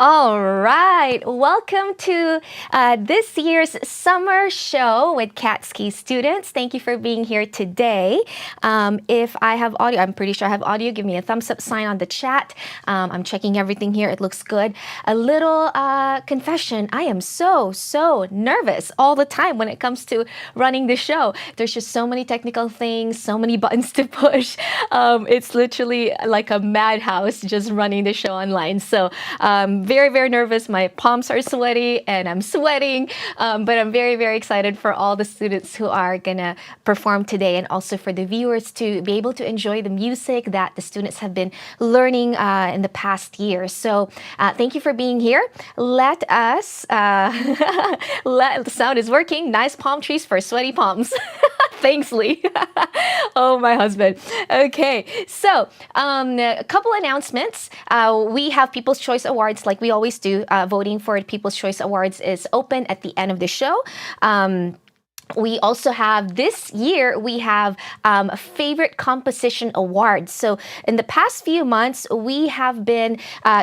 All right, welcome to this year's summer show with Katz students. Thank you for being here today. If I have audio, I'm pretty sure I have audio. Give me a thumbs up sign on the chat. I'm checking everything here. It looks good. A little confession. I am so nervous all the time when it comes to running the show. There's just so many technical things, so many buttons to push. It's literally like a madhouse just running the show online. So very nervous. My palms are sweaty and I'm sweating, but I'm very excited for all the students who are gonna perform today, and also for the viewers to be able to enjoy the music that the students have been learning in the past year. So thank you for being here. Let us, the sound is working. Nice palm trees for sweaty palms. Thanks, Lee. Oh, my husband. Okay, so a couple announcements. We have People's Choice Awards like we always do. Voting for People's Choice Awards is open at the end of the show. we also have this year we have a favorite composition award. So in the past few months we have been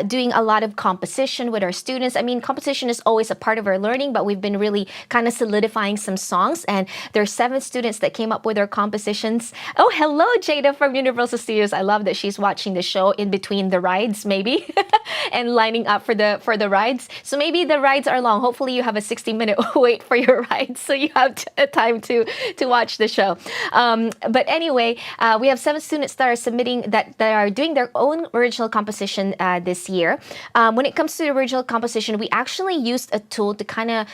doing a lot of composition with our students. I mean, composition is always a part of our learning, but we've been really kind of solidifying some songs, and there's 7 students that came up with their compositions. Oh, hello Jada from Universal Studios. I love that she's watching the show in between the rides maybe and lining up for the rides. So maybe the rides are long. Hopefully you have a 60-minute wait for your ride, so you have time to watch the show. But anyway, we have 7 students that are submitting that are doing their own original composition this year. When it comes to the original composition, we actually used a tool to kind of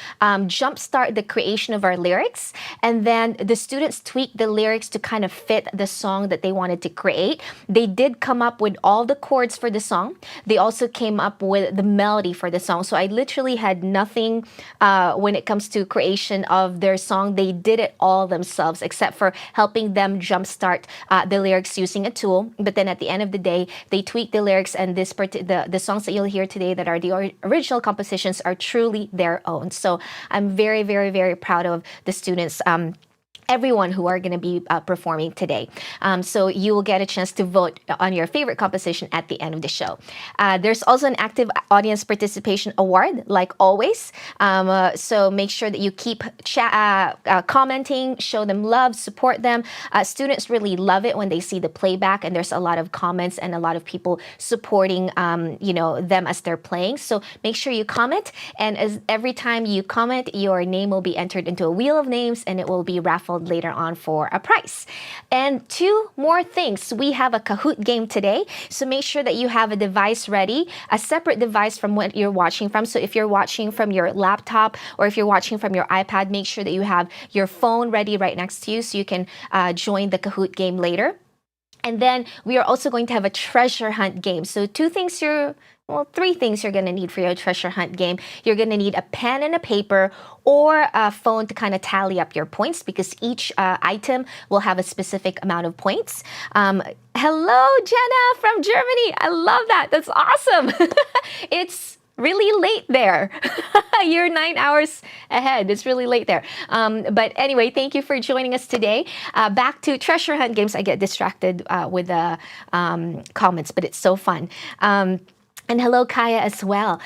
jumpstart the creation of our lyrics, and then the students tweaked the lyrics to kind of fit the song that they wanted to create. They did come up with all the chords for the song. They also came up with the melody for the song. So I literally had nothing when it comes to creation of their song. They did it all themselves, except for helping them jumpstart the lyrics using a tool. But then at the end of the day, they tweaked the lyrics, and the songs that you'll hear today that are the original compositions are truly their own. So I'm very, very, very proud of the students. Everyone who are going to be performing today. So you will get a chance to vote on your favorite composition at the end of the show. There's also an active audience participation award, like always. So make sure that you keep commenting, show them love, support them. Students really love it when they see the playback, and there's a lot of comments and a lot of people supporting them as they're playing. So make sure you comment, and every time you comment, your name will be entered into a wheel of names, and it will be raffled later on for a prize. And 2 more things. We have a Kahoot game today, so make sure that you have a device ready, a separate device from what you're watching from. So if you're watching from your laptop or if you're watching from your iPad, make sure that you have your phone ready right next to you so you can join the Kahoot game later. And then we are also going to have a treasure hunt game. So 3 things you're going to need for your treasure hunt game. You're going to need a pen and a paper or a phone to kind of tally up your points, because each item will have a specific amount of points. Hello, Jenna from Germany. I love that. That's awesome. It's really late there. You're 9 hours ahead. It's really late there. But anyway, thank you for joining us today. Back to treasure hunt games. I get distracted with the comments, but it's so fun. And hello, Kaya, as well.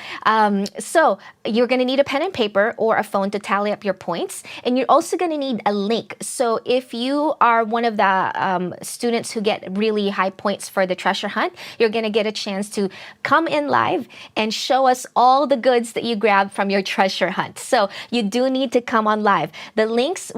So you're going to need a pen and paper or a phone to tally up your points. And you're also going to need a link. So if you are one of the students who get really high points for the treasure hunt, you're going to get a chance to come in live and show us all the goods that you grabbed from your treasure hunt. So you do need to come on live. The links it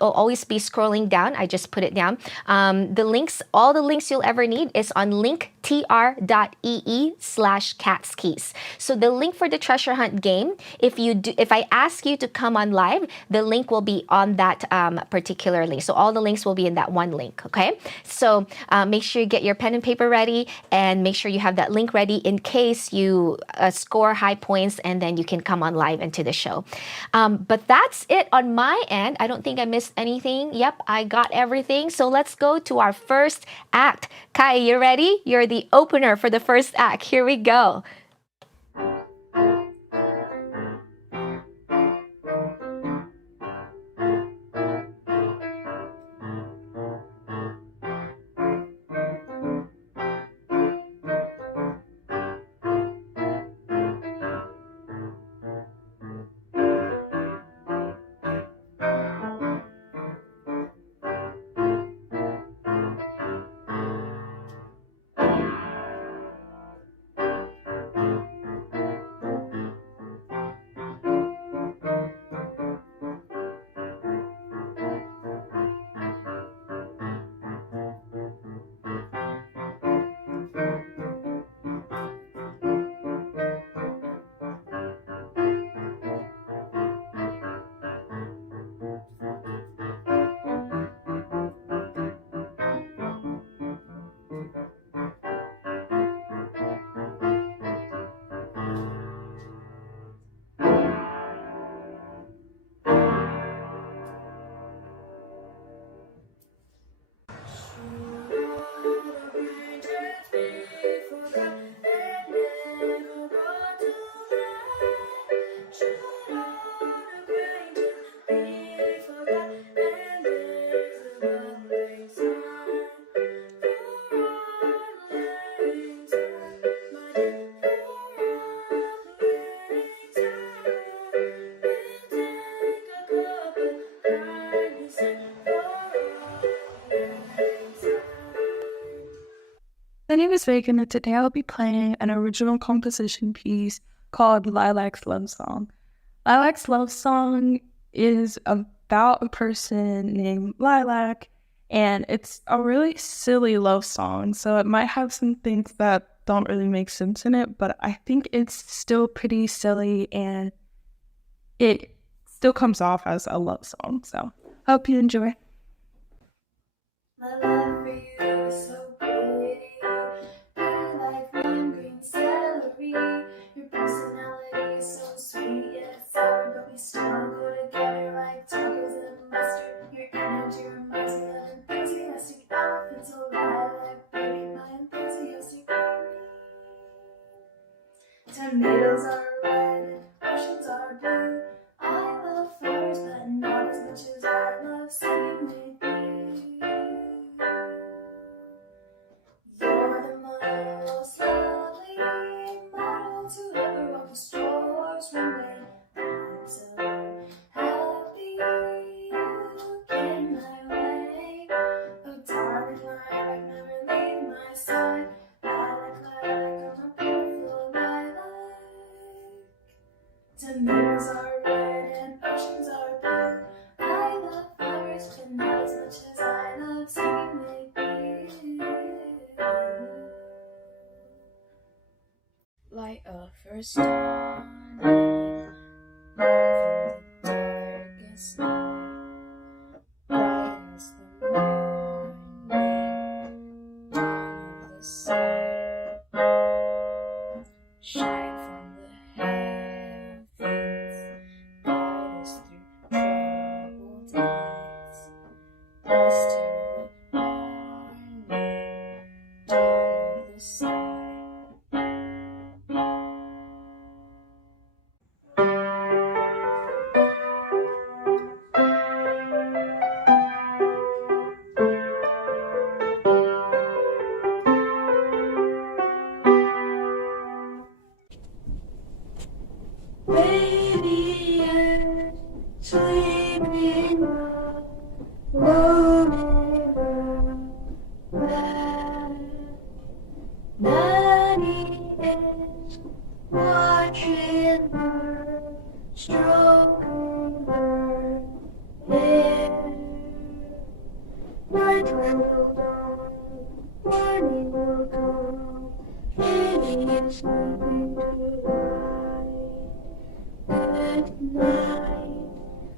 will always be scrolling down. I just put it down. All the links you'll ever need is on linktr.ee/katzkeys. So the link for the treasure hunt game, if I ask you to come on live, the link will be on that particular link. So all the links will be in that one link, okay? So make sure you get your pen and paper ready, and make sure you have that link ready in case you score high points, and then you can come on live into the show. But that's it on my end. I don't think I missed anything. Yep, I got everything. So let's go to our first act. Kai, you ready? You're the opener for the first act. Here we go. My name is Megan, and today I'll be playing an original composition piece called Lilac's Love Song. Lilac's Love Song is about a person named Lilac, and it's a really silly love song, so it might have some things that don't really make sense in it, but I think it's still pretty silly, and it still comes off as a love song, so hope you enjoy. My love for you is so pretty, pretty like lime green celery. Your personality is so sweet, yet sour, but we still go together like tongues and mustard. Your energy reminds me of enthusiastic elephants, so lilac, baby, my enthusiastic baby. Tornadoes are red and oceans are blue. I love flowers, but not as much as I love singing with you. You're the most lovely model to ever walk the stores runway. I'm so happy you came my way. Oh, darling, lilac, never leave my side. Lilac, lilac, I'm a beautiful lilac. Tornadoes are red and oceans are blue. I love flowers, but not as much as I love singing with you. Light a first dawn, born from the darkest night, bright as the morning, dawn of the sky, shine from the heavens, guide us through troubled nights, blessed till the morning, dawn of the sky. Baby is sleeping alone in her bed. Daddy is watching her, stroking her hair. Night will dawn, morning will come. Baby is sleeping tonight. Good night,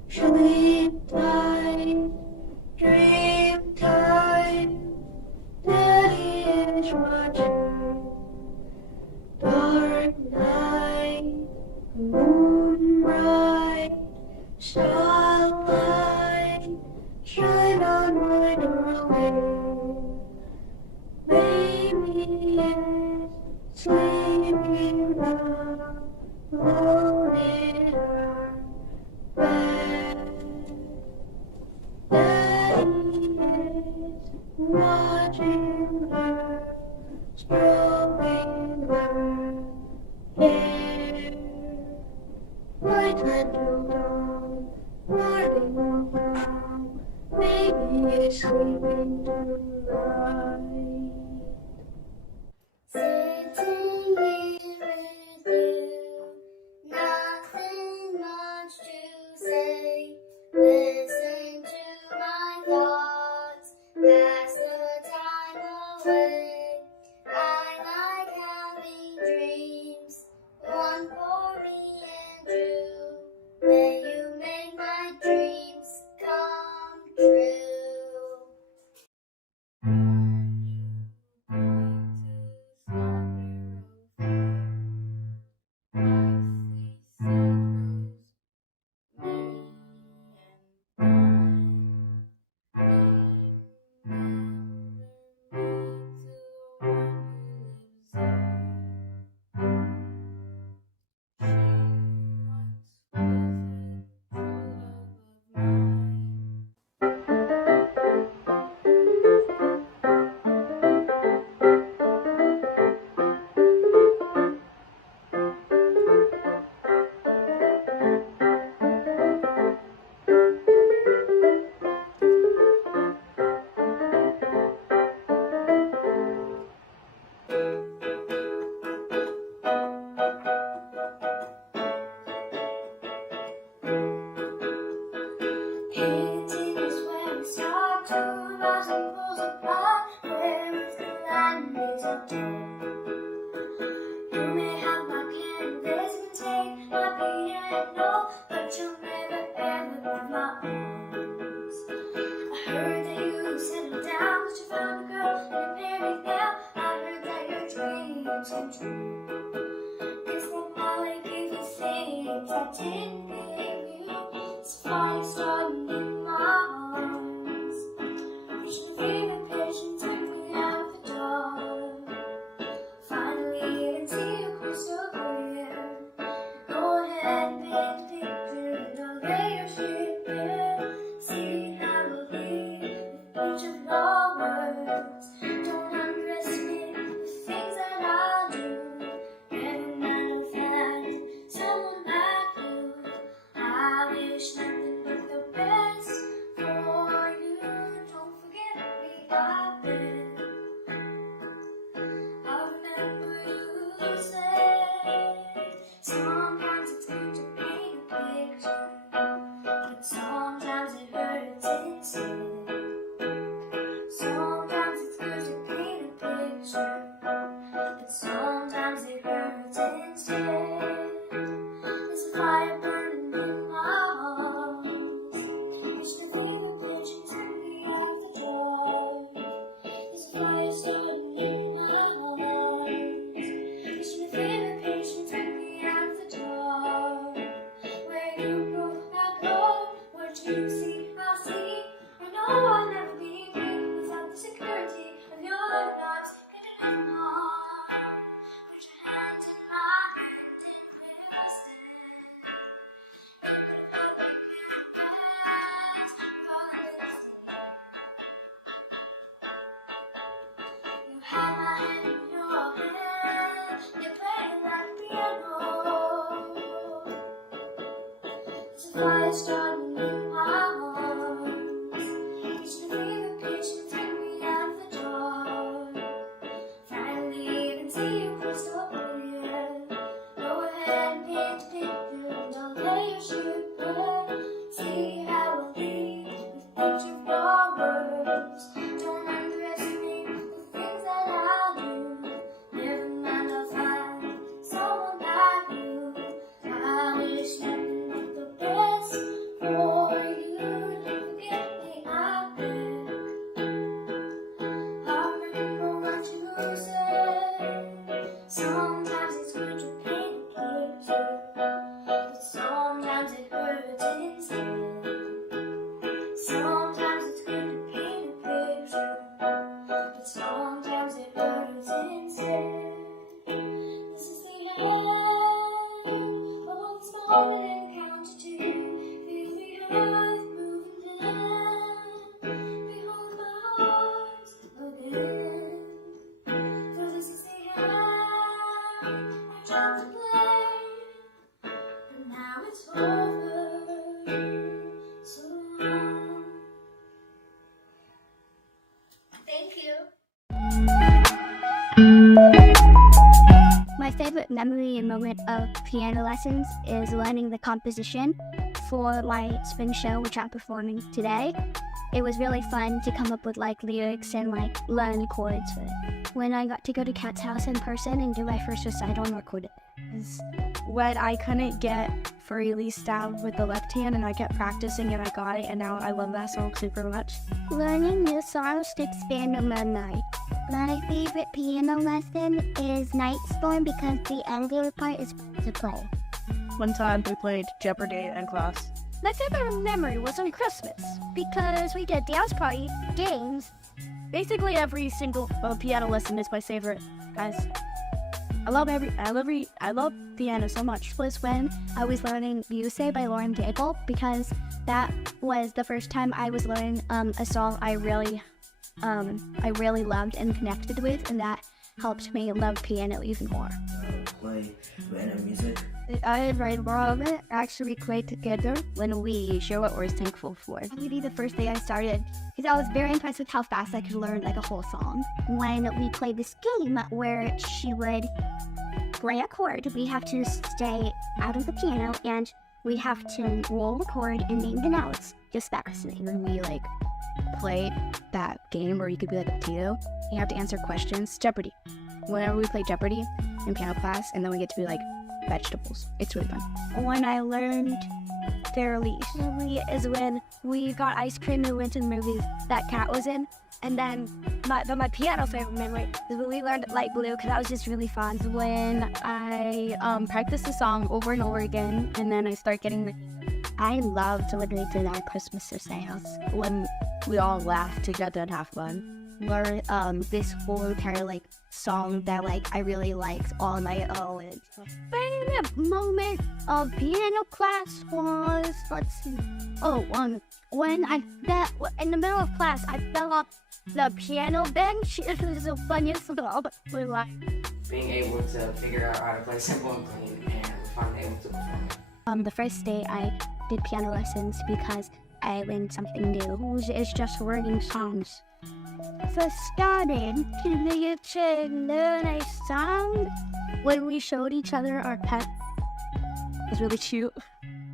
sleep tight, dream time. Daddy is watching. Dark night, moon bright, starlight, shine on my doorway. Baby is sleeping now, alone in her bed. Daddy is watching her, stroking her hair. Night until dawn, morning will come. Baby is sleeping tonight. Sitting here with you, nothing much to say. Listen to my thoughts, pass the time away. I like having dreams, one for me and you. May you make my dreams come true. Two rising pools of blood, where is the land is a door. You may have my canvas and take my piano, but you'll never ever have my arms. I heard that you settled down, that you found a girl and you're married now. I heard that your dreams come true. Guess that Molly gave you things I didn't give you. It's fire starting in my arms. Reaching the feeling patience took me out of the dark. Finally, I can see you crystal clear. Go ahead and paint the picture, and I'll lay your shit bare. See how we'll leave with a bunch of long words. Don't underestimate the things that I'll do. Never mind the fact someone like you. I wish nothing but the best for you. Don't forget me out there. I remember you said sometimes it's good to paint a picture, but sometimes it hurts instead. Sometimes it's good to paint a picture, but sometimes it hurts instead. There's a fire burning in my arms. Wish the favorite pigeons took me out the door. There's a fire starting in my arms. Wish the favorite pigeons took me out the door. Where you go, I go. What you see, I see. I know I'll never be free without the security of your arms. Get it on. Put your hand in my hand and listen. You could have held me in hands with all I listen. You had my hand in your hand. You played like piano. There's a fire starting in my arms. Reaching the fever pitch and take me out the door. Finally, I can see you crystal clear. Go ahead and paint the picture, and I'll lay your shit bare. See how we'll leave with a bunch of long words. Don't underestimate the things that I'll do. Never mind, I'll find someone like you. I wish nothing but the best for you. Don't forget me out there. I remember what you said. Sometimes it's good to paint a picture, but sometimes it hurts instead. Sometimes it's good to paint a picture, but sometimes it hurts instead. This is the end of this moment and count to two. Feel the earth moving land. Behold my heart again. For this is the end. I tried to play, but now it's over. So long. Thank you. My favorite memory and moment of piano lessons is learning the composition for my spring show, which I'm performing today. It was really fun to come up with like lyrics and like learn chords for it. When I got to go to Katz's house in person and do my first recital and record it. Is when I couldn't get free release down with the left hand, and I kept practicing and I got it, and now I love that song super much. Learning new songs to expand on memory. My favorite piano lesson is Night Storm because the ending part is to play. One time we played Jeopardy in class. My favorite memory was on Christmas because we did dance party, games. Basically every single piano lesson is my favorite, guys. I love piano so much. Was when I was learning You Say by Daigle because that was the first time I was learning a song I really loved and connected with, and that helped me love piano even more. Play random music. I and Miranda actually played together when we show what we're thankful for. Maybe the first day I started, because I was very impressed with how fast I could learn like a whole song. When we played this game where she would play a chord, we have to stay out of the piano and we have to roll the chord and name the notes. Just that, and we like play that game where you could be like a potato. You have to answer questions. Jeopardy. Whenever we play Jeopardy in piano class, and then we get to be like vegetables. It's really fun. When I learned fairly easily is when we got ice cream and we went to the movies that Kat was in. And then my piano favorite memory is when we learned Light Blue, because that was just really fun. When I practice the song over and over again, and then I start getting the... I loved when we did our Christmas sales, when we all laughed together and have fun. Learn this whole entire like song that like I really liked on my own. Favorite moment of piano class was, let's see, when I in the middle of class I fell off the piano bench. It was the funniest of all, but we laughed. Being able to figure out how to play simple and clean, and finally able to perform. The first day I did piano lessons because I learned something new. It's just learning songs. First started to learn a song when we showed each other our pets. It was really cute.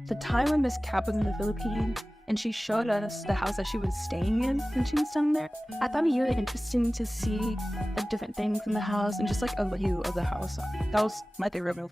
The time when Miss Cap was in the Philippines and she showed us the house that she was staying in when she was down there, I thought it was really interesting to see the different things in the house and just like a view of the house. That was my favorite move.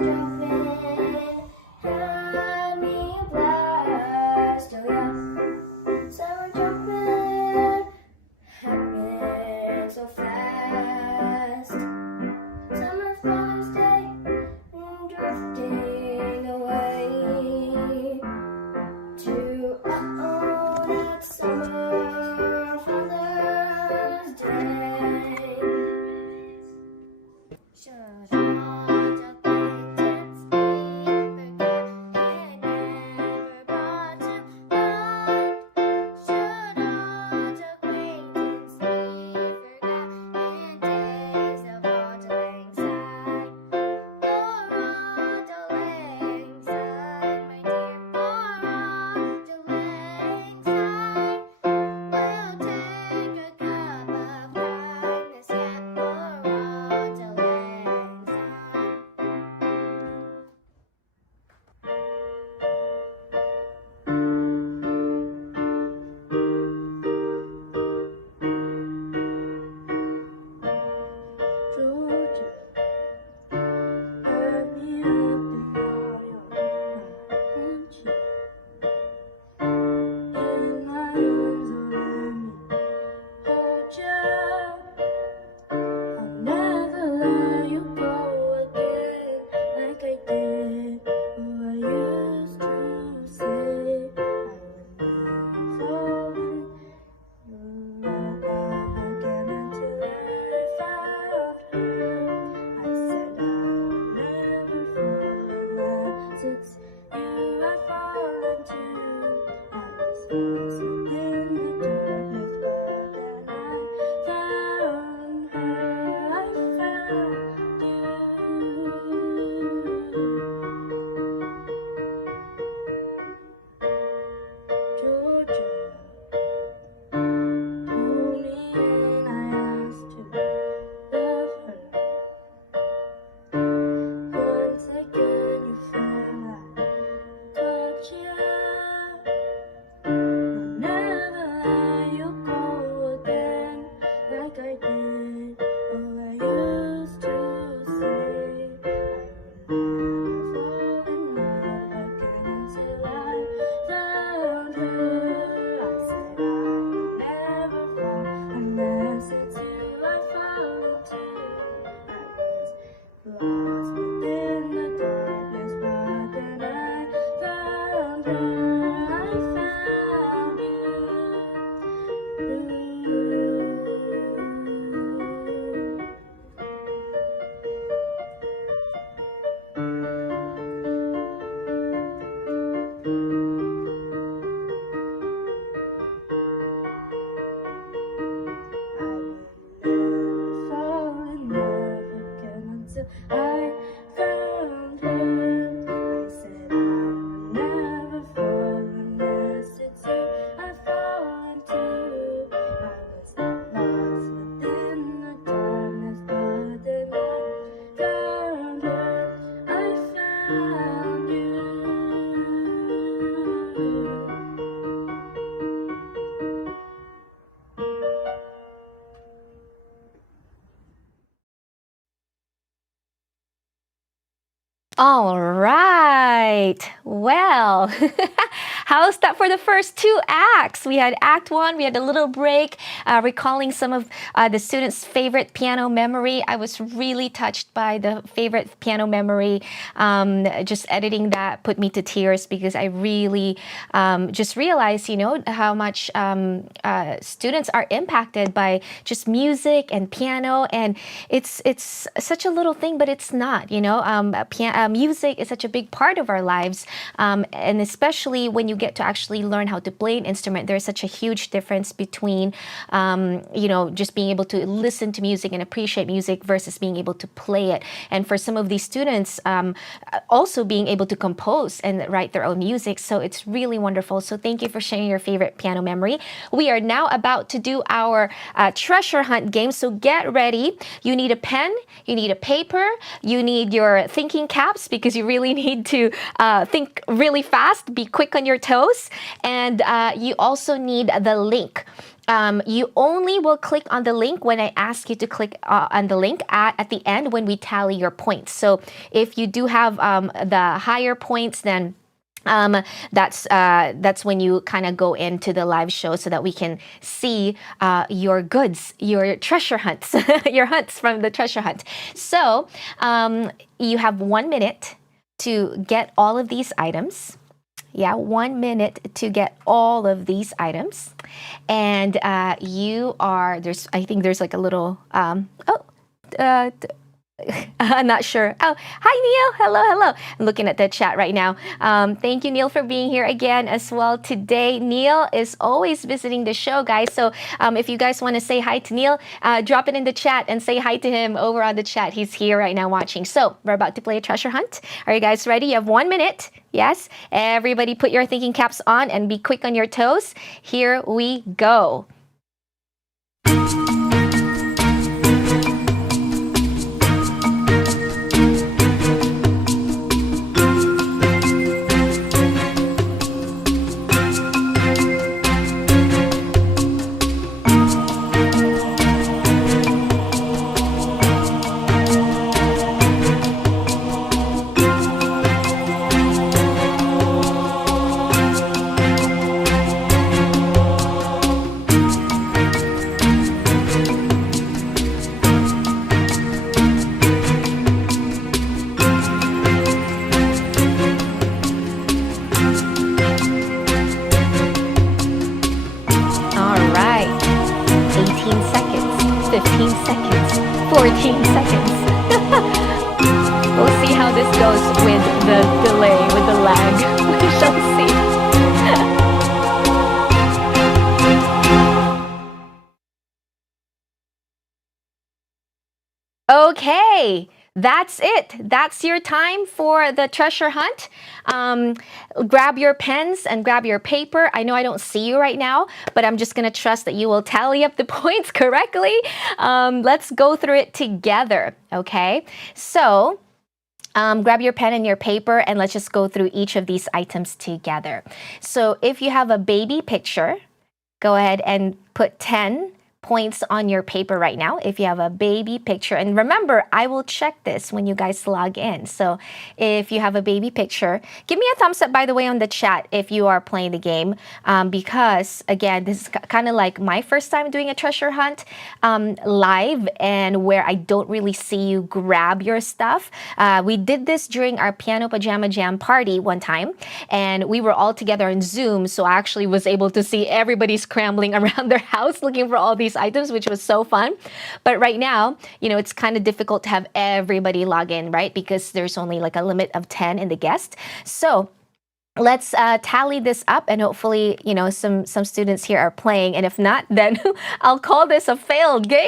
dropping, had me a blast. Oh yeah, summer dropping, happened so fast. Summer Father's Day, drifting away to that summer Father's Day. Should all the acquaintance be forgot and never brought to mind? Should all the acquaintance be forgot and days of all the lang syne? For all the lang syne, my dear, for all the lang syne, we'll take a cup of kindness yet for all the lang syne. Georgia, let me up in all your country. In my arms, oh, let me hold you. I'll never let you go again like I did. Oh, I used to say I would never fall in love again until I found her. I said I'll never fall in love since you had fallen too. I was lost within the darkness, but then I found her. I found you. Georgia pulled me in, I asked to love her. Once again you feel I touch you. I'll never let you go again like I did. Oh, I used to say I would never fall in love again until I found her. I said I would never fall unless it's you I fall into. I was lost within the darkness, but then I found her. I found you. I would never fall in love again until I found her. I said I would never fall unless it's you I fall into. I was lost within the darkness, but then I found her. I found you. All right. Well, how's that for the first two acts? We had Act 1, we had a little break, recalling some of the students' favorite piano memory. I was really touched by the favorite piano memory. Just editing that put me to tears because I really just realized, how much students are impacted by just music and piano. And it's such a little thing, but it's not, music is such a big part of our lives. And especially when you get to actually learn how to play an instrument, there's such a huge difference between, just being able to listen to music and appreciate music versus being able to play it. And for some of these students, also being able to compose and write their own music. So it's really wonderful. So thank you for sharing your favorite piano memory. We are now about to do our treasure hunt game. So get ready. You need a pen, you need a paper, you need your thinking caps because you really need to think really fast, be quick on your toes. And you also need the link you only will click on the link when I ask you to click on the link at the end when we tally your points. So if you do have the higher points, then that's when you kind of go into the live show so that we can see your goods, your treasure hunts, your hunts from the treasure hunt. So you have 1 minute to get all of these items. Yeah, 1 minute to get all of these items. And I think there's like a little, I'm not sure. Oh, hi, Neil. Hello. I'm looking at the chat right now. Thank you, Neil, for being here again as well today. Neil is always visiting the show, guys. So if you guys want to say hi to Neil, drop it in the chat and say hi to him over on the chat. He's here right now watching. So we're about to play a treasure hunt. Are you guys ready? You have 1 minute. Yes. Everybody put your thinking caps on and be quick on your toes. Here we go. Okay, that's it. That's your time for the treasure hunt. Grab your pens and grab your paper. I know I don't see you right now, but I'm just going to trust that you will tally up the points correctly. Let's go through it together, okay? So grab your pen and your paper and let's just go through each of these items together. So if you have a baby picture, go ahead and put 10 points on your paper right now if you have a baby picture. And remember, I will check this when you guys log in. So if you have a baby picture, give me a thumbs up, by the way, on the chat if you are playing the game. Because, again, this is kind of like my first time doing a treasure hunt live and where I don't really see you grab your stuff. We did this during our Piano Pajama Jam party one time, and we were all together on Zoom, so I actually was able to see everybody scrambling around their house looking for all these items, which was so fun. But right now, it's kind of difficult to have everybody log in, right? Because there's only like a limit of 10 in the guest. So let's tally this up, and hopefully, some students here are playing. And if not, then I'll call this a failed game.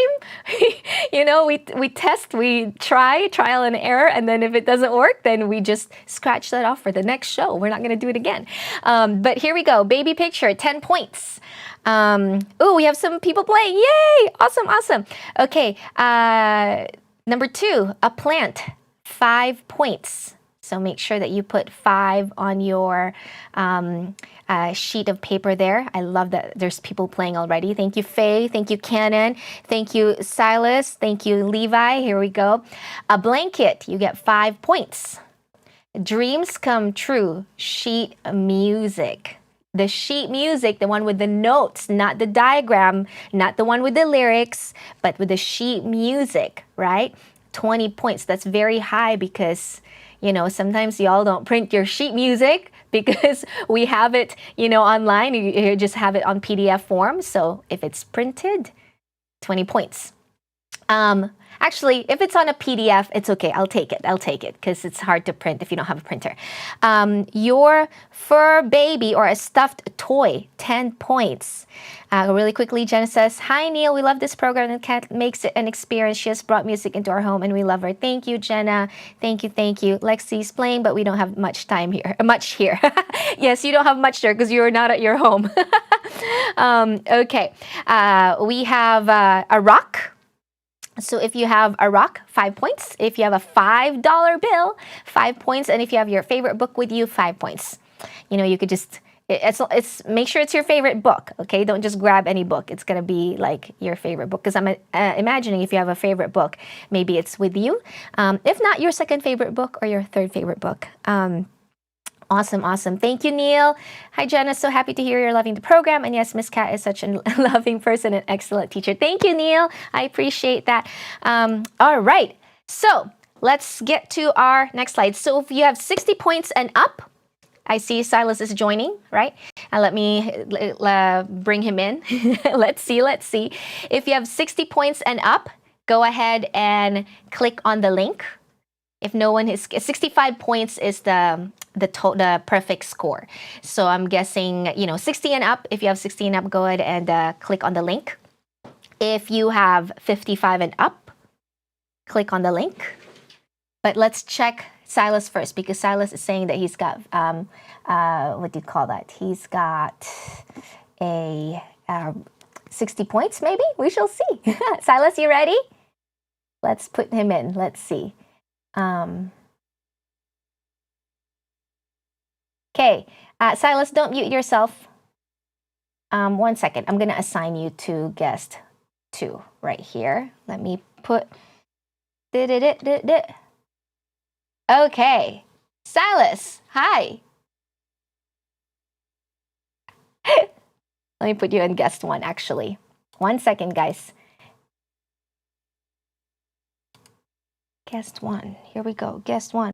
We test, we try, trial and error, and then if it doesn't work, then we just scratch that off for the next show. We're not going to do it again. But here we go. Baby picture, 10 points. We have some people playing. Yay! Awesome. Okay. Number 2, a plant, 5 points. So make sure that you put 5 on your sheet of paper there. I love that there's people playing already. Thank you, Faye. Thank you, Cannon. Thank you, Silas. Thank you, Levi. Here we go. A blanket, you get 5 points. Dreams come true, sheet music. The sheet music, the one with the notes, not the diagram, not the one with the lyrics, but with the sheet music, right? 20 points. That's very high because, sometimes y'all don't print your sheet music because we have it, online. You just have it on PDF form. So if it's printed, 20 points. Actually, if it's on a PDF, it's okay. I'll take it because it's hard to print if you don't have a printer. Your fur baby or a stuffed toy, 10 points. Really quickly, Jenna says, "Hi, Neil. We love this program and Kat makes it an experience. She has brought music into our home and we love her." Thank you, Jenna. Thank you. Lexi's playing, but we don't have much here. Yes, you don't have much there because you're not at your home. Okay. We have a rock. So if you have a rock, 5 points. If you have a $5 bill, 5 points. And if you have your favorite book with you, 5 points. You could just It's make sure it's your favorite book, okay? Don't just grab any book. It's gonna be like your favorite book, because I'm imagining if you have a favorite book, maybe it's with you. If not, your second favorite book or your third favorite book. Awesome, awesome. Thank you, Neil. Hi, Jenna. So happy to hear you're loving the program. And yes, Miss Kat is such a loving person and excellent teacher. Thank you, Neil. I appreciate that. All right. So let's get to our next slide. So if you have 60 points and up, I see Silas is joining, right? Let me bring him in. Let's see. If you have 60 points and up, go ahead and click on the link. If no one is 65 points is the perfect score. So I'm guessing 60 and up. If you have 60 and up, go ahead and click on the link. If you have 55 and up, click on the link. But let's check Silas first, because Silas is saying that he's got what do you call that? He's got a 60 points. Maybe we shall see. Silas, you ready? Let's put him in. Let's see. Okay, Silas, don't mute yourself. 1 second. I'm gonna assign you to guest 2 right here. Let me put. Okay, Silas, hi. Let me put you in guest 1. Actually, 1 second, guys. Guest 1. Here we go. Guest 1.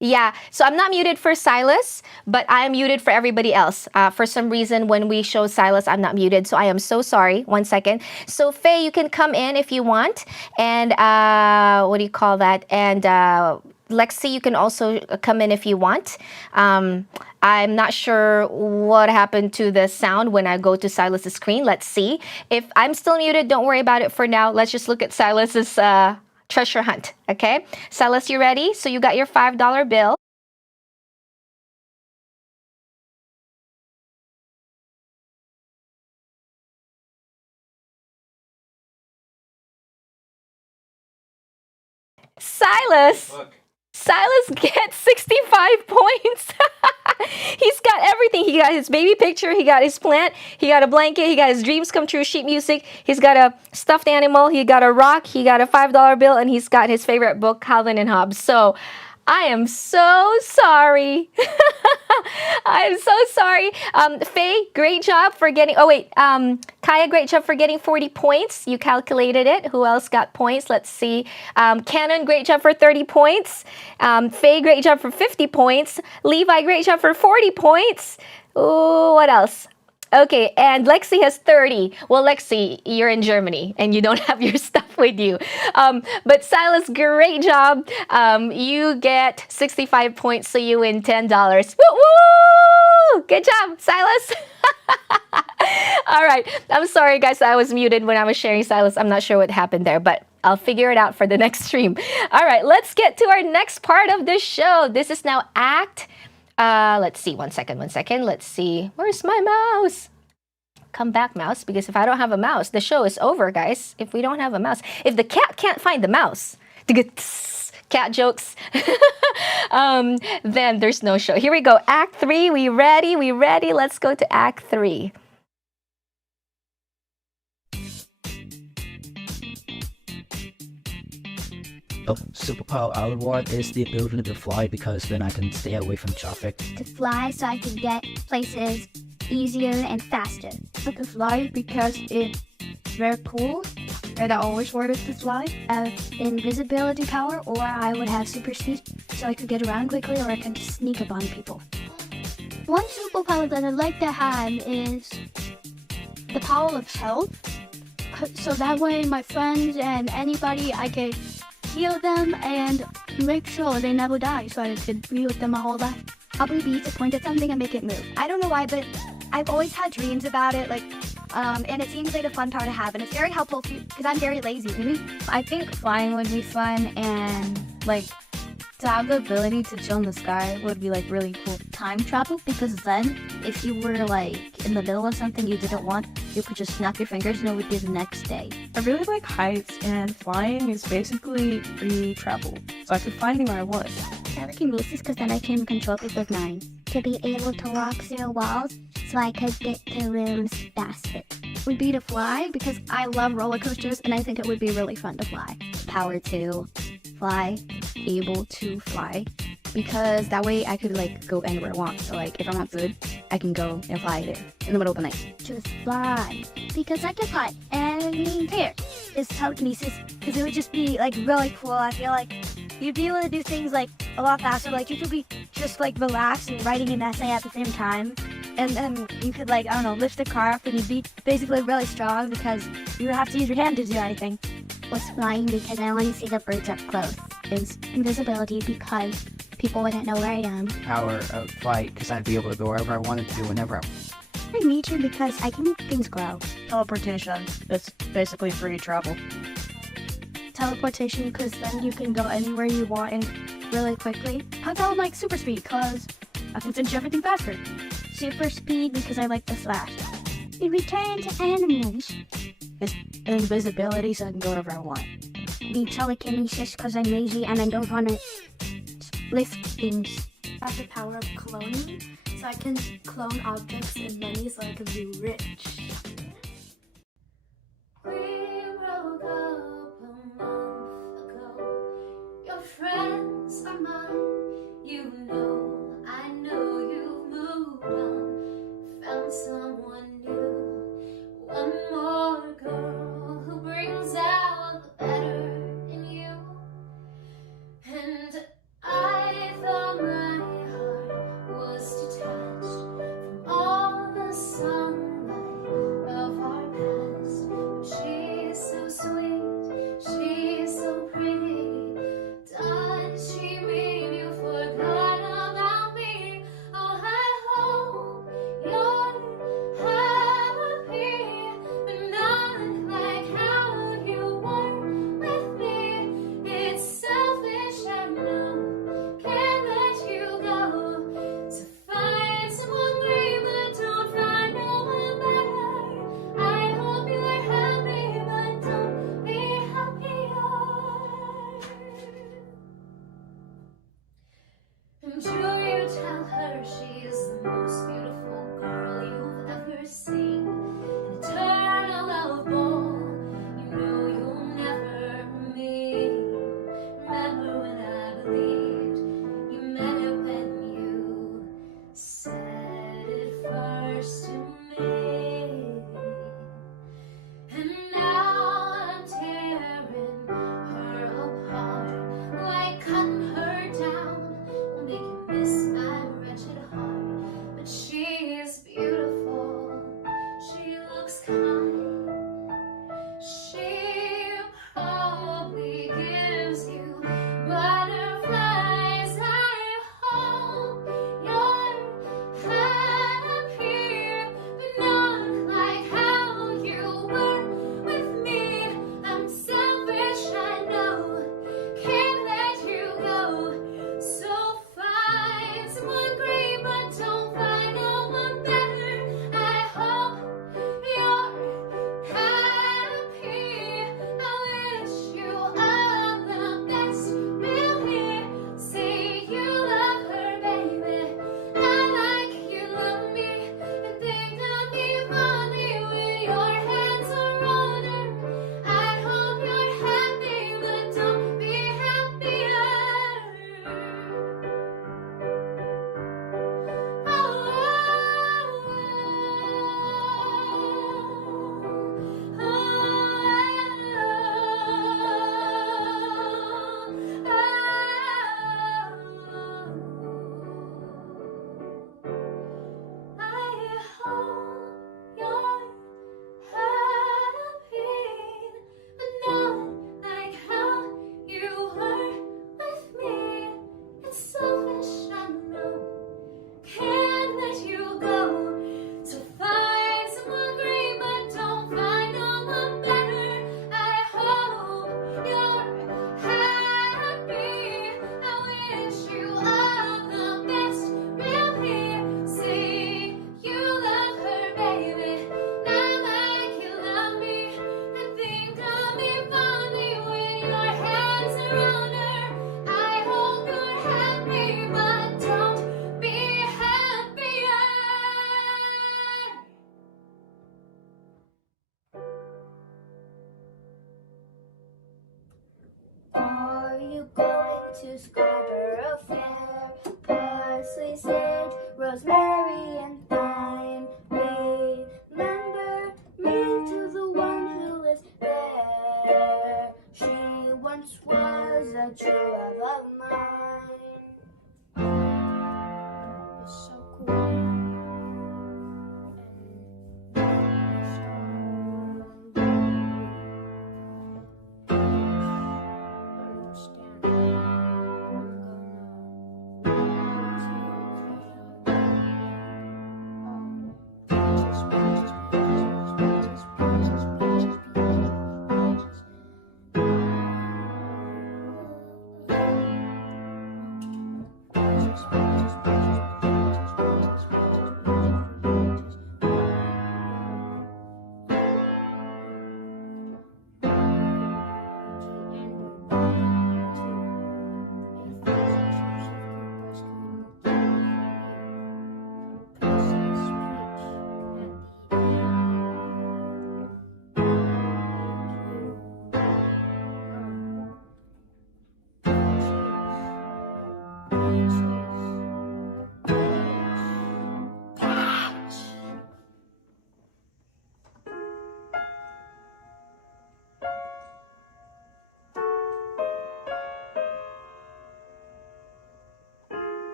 Yeah, so I'm not muted for Silas, but I am muted for everybody else. For some reason, when we show Silas, I'm not muted, so I am so sorry. 1 second. So Faye, you can come in if you want, and what do you call that? And Lexi, you can also come in if you want. I'm not sure what happened to the sound when I go to Silas's screen. Let's see. If I'm still muted, don't worry about it for now. Let's just look at Silas's treasure hunt, okay? Silas, you ready? So you got your $5 bill. Silas gets 65 points. He's got everything. He got his baby picture, he got his plant, he got a blanket, he got his dreams come true sheet music, he's got a stuffed animal, he got a rock, he got a $5 bill, and he's got his favorite book, Calvin and Hobbes. So I am so sorry. I am so sorry. Faye, great job for getting, Kaya, great job for getting 40 points. You calculated it. Who else got points? Let's see. Cannon, great job for 30 points. Faye, great job for 50 points. Levi, great job for 40 points. Ooh, what else? Okay, and Lexi has 30. Well, Lexi, you're in Germany and you don't have your stuff with you. But Silas, great job. You get 65 points, so you win $10. Woo woo! Good job, Silas. All right. I'm sorry, guys. I was muted when I was sharing Silas. I'm not sure what happened there, but I'll figure it out for the next stream. All right, let's get to our next part of the show. This is now act. Let's see, one second. Let's see. Where's my mouse? Come back, mouse, because if I don't have a mouse, the show is over, guys. If we don't have a mouse. If the cat can't find the mouse, cat jokes, then there's no show. Here we go. Act 3. We ready? Let's go to Act 3. Oh, superpower I would want is the ability to fly, because then I can stay away from traffic. To fly so I can get places easier and faster. But to fly because it's very cool, and I always wanted to fly. Invisibility power, or I would have super speed so I could get around quickly, or I can just sneak up on people. One superpower that I'd like to have is the power of health. So that way my friends and anybody, I can heal them and make sure they never die, so I could be with them my whole life. Probably be to point at something and make it move. I don't know why, but I've always had dreams about it, and it seems like a fun power to have, and it's very helpful because I'm very lazy. I think flying would be fun, and to have the ability to chill in the sky would be really cool. Time travel, because then if you were in the middle of something you didn't want, you could just snap your fingers and it would be the next day. I really like heights, and flying is basically free travel, so I could fly anywhere I want. Telekinesis, because then I can control people's minds. To be able to walk through walls so I could get to rooms faster. Would be to fly, because I love roller coasters and I think it would be really fun to fly. Power to fly, able to fly, because that way I could go anywhere I want. So if I want food, I can go and fly there in the middle of the night. To fly, because I can fly anywhere. Is telekinesis, because it would just be really cool. I feel like you'd be able to do things a lot faster. You could be just relaxed and writing an essay at the same time. And then you could I don't know, lift the car up, and you'd be basically really strong because you would have to use your hand to do anything. Was flying because I want to see the birds up close. Is invisibility, because people wouldn't know where I am. Power of flight, because I'd be able to go wherever I wanted to, whenever I wanted. Nature, because I can make things grow. Teleportation. It's basically free travel. Teleportation, because then you can go anywhere you want and really quickly. How about super speed, because I can send you everything faster. Super speed, because I like the slash. In return to animals. It's invisibility, so I can go wherever I want. Be telekinesis, because I'm lazy and I don't want to lift things. I have the power of cloning, so I can clone objects and money so I can be rich. We broke up a month ago. Your friends are mine. You know, I know you've moved on. Found someone new. One more girl who brings out the better in you. And I thought my heart was detached from all the sunlight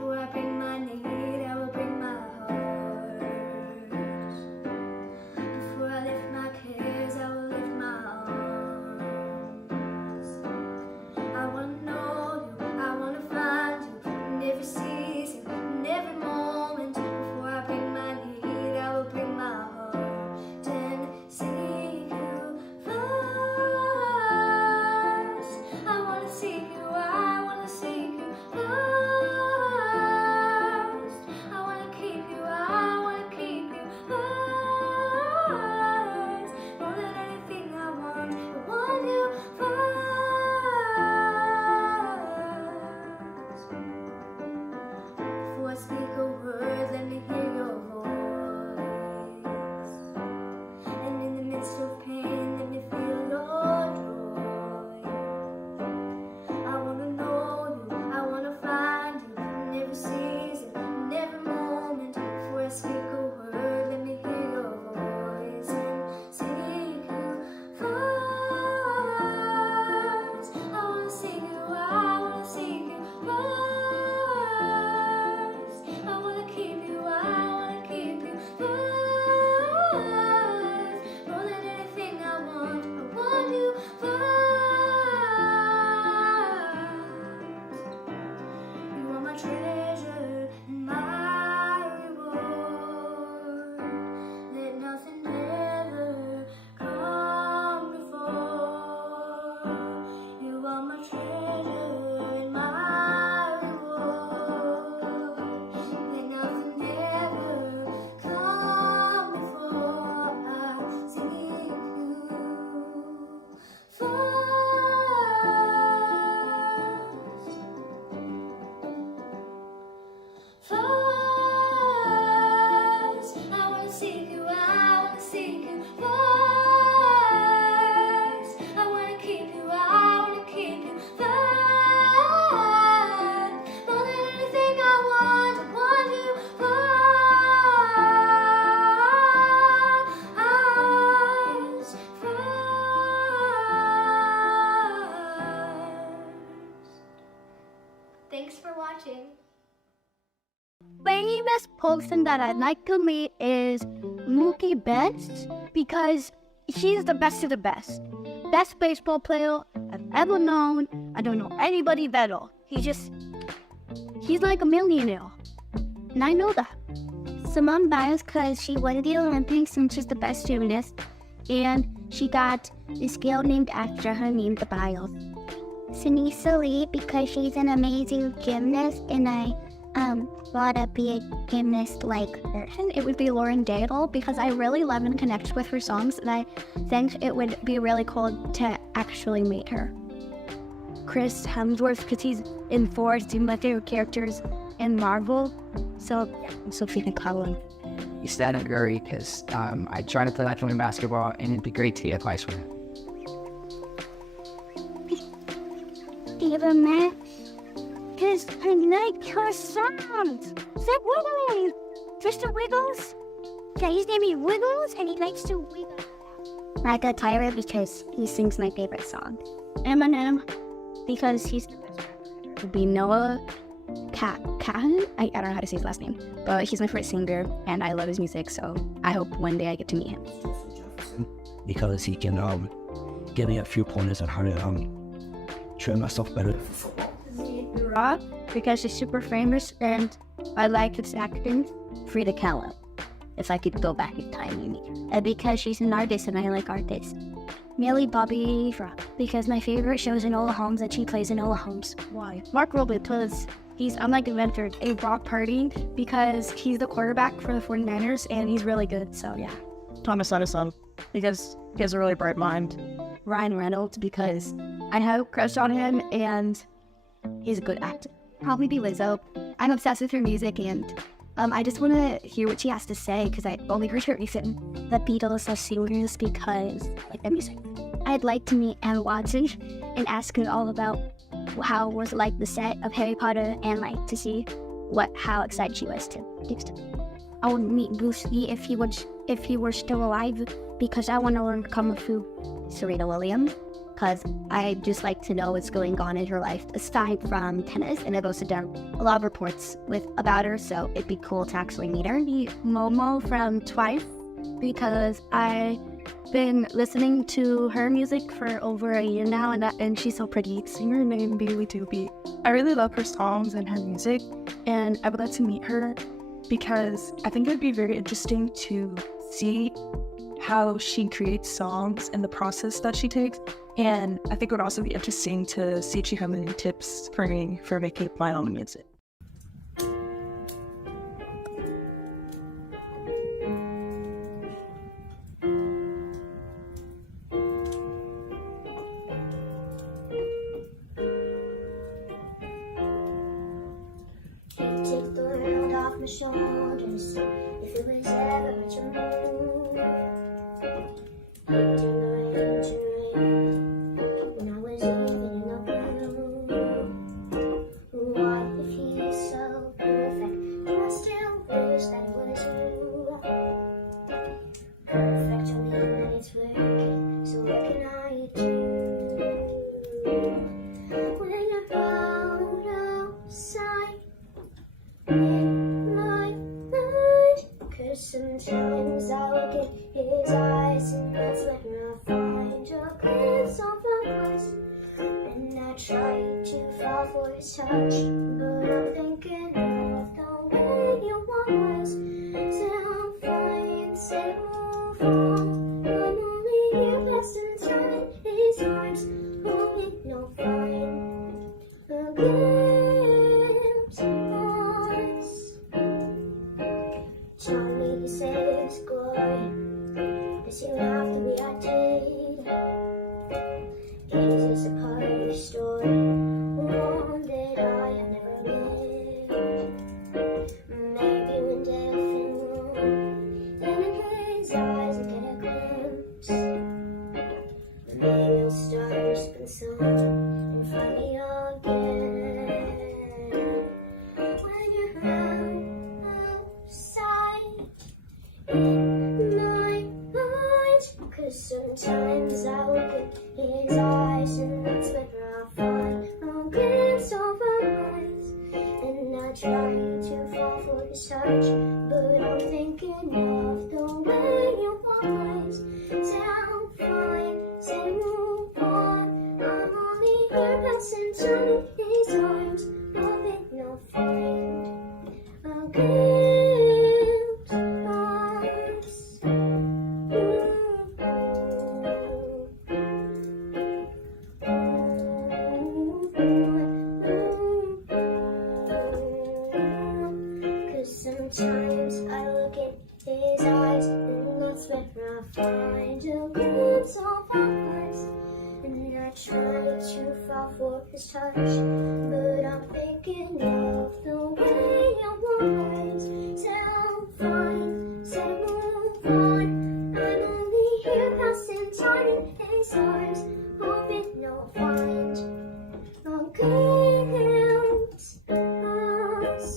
Before I bring my need, I will bring my heart. Before I lift my cares, I will lift my arms. I want to know you, I want to find you in every season, in every moment. Before I bring my need, I will bring my heart and seek you first. I want to seek you, I want to seek you first. I want to keep you, I want to keep you first. More than anything I want you first. Before I speak a word, let me hear your voice. And in the midst of pain, let me feel your joy. I want to know you, I want to find you in every season, in every moment. Before I speak a word, let me hear your voice and seek you first. I want to seek you, I want to seek you first. I want to keep you, I want to keep you first. More than anything I want you first. You are my treasure and my reward. Let nothing ever come before. You are my treasure and my reward. Let nothing ever come before. I seek you first. First, I want to seek you, I want to seek you first. I want to keep you, I want to keep you first. More than anything I want you first. Thanks for watching. Famous person that I'd like to meet is Mookie Betts because she's the best of the best. best baseball player I've ever known. I don't know anybody better. He's like a millionaire. And I know that. Simone Biles, because she won the Olympics and she's the best gymnast. And she got this girl named after her named Biles. Sinisa Lee, because she's an amazing gymnast and I want to be a gymnast like her. And it would be Lauren Daigle, because I really love and connect with her songs, and I think it would be really cool to actually meet her. Chris Hemsworth, because he's in Thor, he's my favorite characters in Marvel. So yeah, I'm Sophia Cullen. He's Stephen Curry because I try to play like him in basketball, and it'd be great to get advice from him. Even Max, because I like her songs. Zach Wiggles, Mr. Wiggles. Yeah, his name is Wiggles, and he likes to wiggle. I got Tyler because he sings my favorite song. Eminem, because he's Would be Noah Kahan. I don't know how to say his last name, but he's my favorite singer, and I love his music, so I hope one day I get to meet him. Because he can give me a few pointers on how to train myself better. Rock, because she's super famous and I like his acting. Frida Kahlo, if I could go back in time and meet her. and because she's an artist and I like artists. Millie Bobby Rock, because my favorite show is Enola Holmes and she plays Enola Holmes. Why? Mark Robin, because he's unlike inventor a rock party, because he's the quarterback for the 49ers and he's really good, so yeah. Thomas Edison, because he has a really bright mind. Ryan Reynolds, because I have a crush on him and he's a good actor. Probably be Lizzo. I'm obsessed with her music and I just want to hear what she has to say because I only heard her recently. The Beatles are singers because I like their music. I'd like to meet Emma Watson and ask her all about how it was like the set of Harry Potter and like to see how excited she was to do stuff. I would meet Bruce Lee if he were still alive because I want to learn Kung Fu. Serena Williams, because I just like to know what's going on in her life aside from tennis, and I've also done a lot of reports about her, so it'd be cool to actually meet her. Momo from Twice, because I've been listening to her music for over a year now, and she's so pretty. Singer named Bailey Doobie. I really love her songs and her music, and I would like to meet her because I think it would be very interesting to see how she creates songs and the process that she takes. And I think it would also be interesting to see if she has any tips for me for making my own music. Take the world off my shoulders if it was ever to move. When I was even in the blue. What if he's so perfect? Do I still wish that it was you? Perfect only when it's working, so what can I do? When you're out outside in my mind, 'cause sometimes I look at his eyes and that's when I find a glimpse of our voice. And I try to fall for his touch, but I'm thinking of the way you was. So I'm fine, say move on. I'm only here just inside his arms, only no fine. A glimpse of us. Tell me this is glory. This you have to be I did. Is this a part of your story? One that I have never lived. Maybe when death and wound, and in his eyes I get a glimpse. Maybe we'll start to spin some and find me again. When you're outside in my mind, 'cause sometimes I look at his eyes and that's when I find a glimpse of our eyes. And I try to fall for his touch, but I'm thinking of the way you was. Sound fine, say move Sometimes I look in his eyes, and that's when I find a glimpse of us. And I try to fall for his touch, but I'm thinking of the way I was. So fine, so move on. I'm only here passing time in his arms, hoping he'll find a glimpse of us.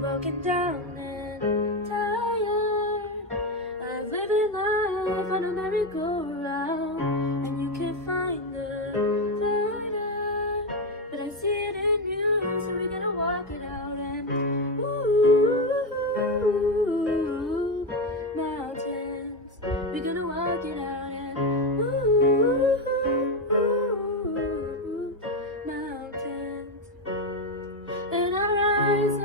Broken down and tired of living life on a merry-go-round, and you can't find the fighter, but I see it in you, so we're gonna walk it out. And ooh, mountains, we're gonna walk it out. And ooh, mountains, and I'll rise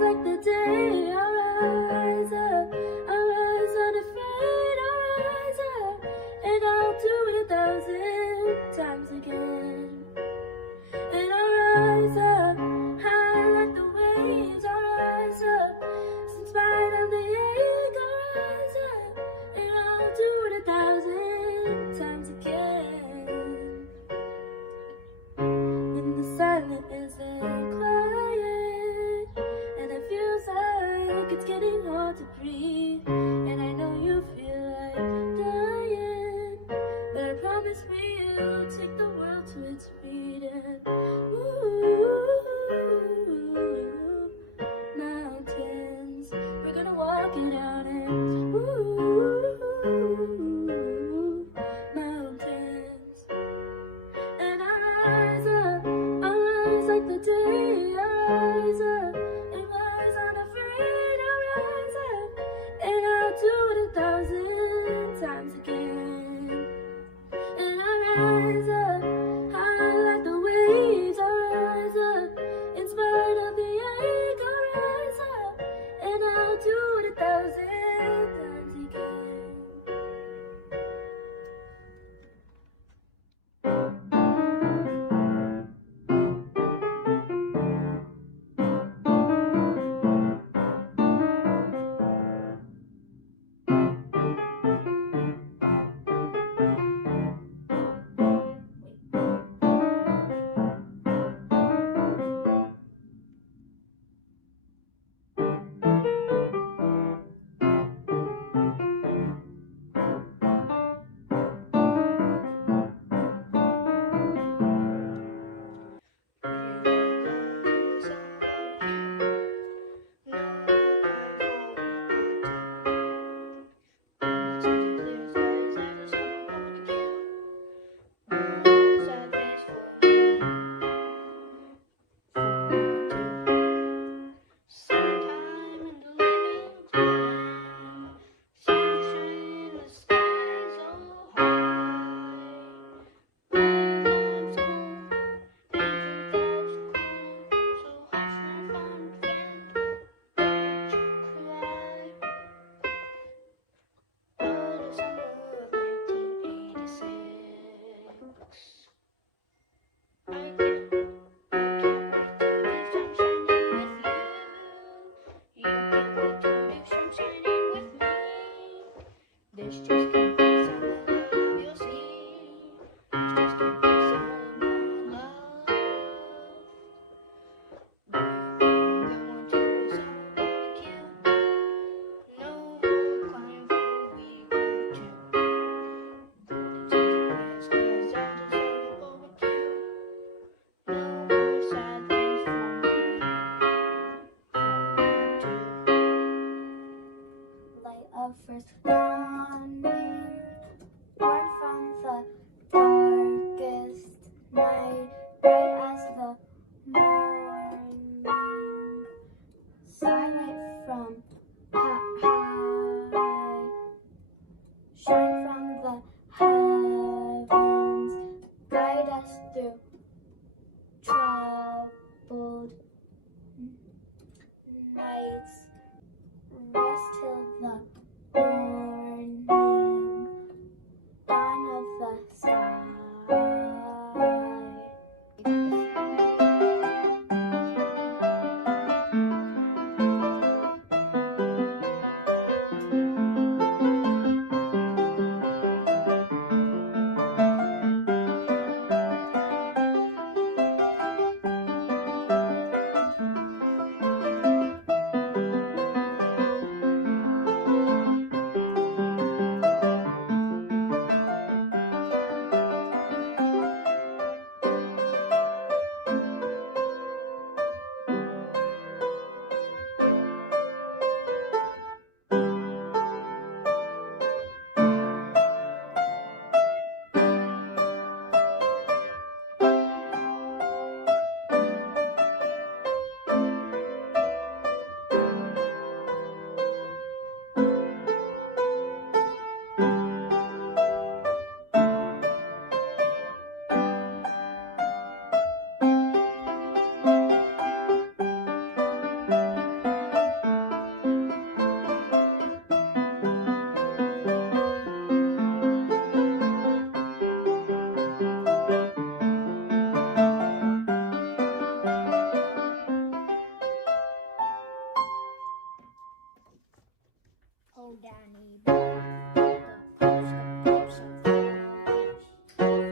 like the through troubled nights. Rest till the morning dawn of the sky. Oh, Danny, the post of flowers from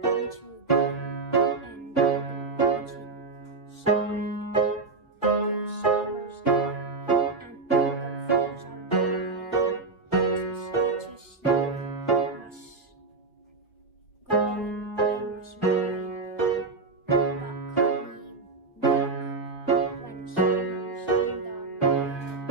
one to one, and the watching side, the summer's gone, and the flowers are dying. To stay, must go and I must mine, but come back when summer's in the land.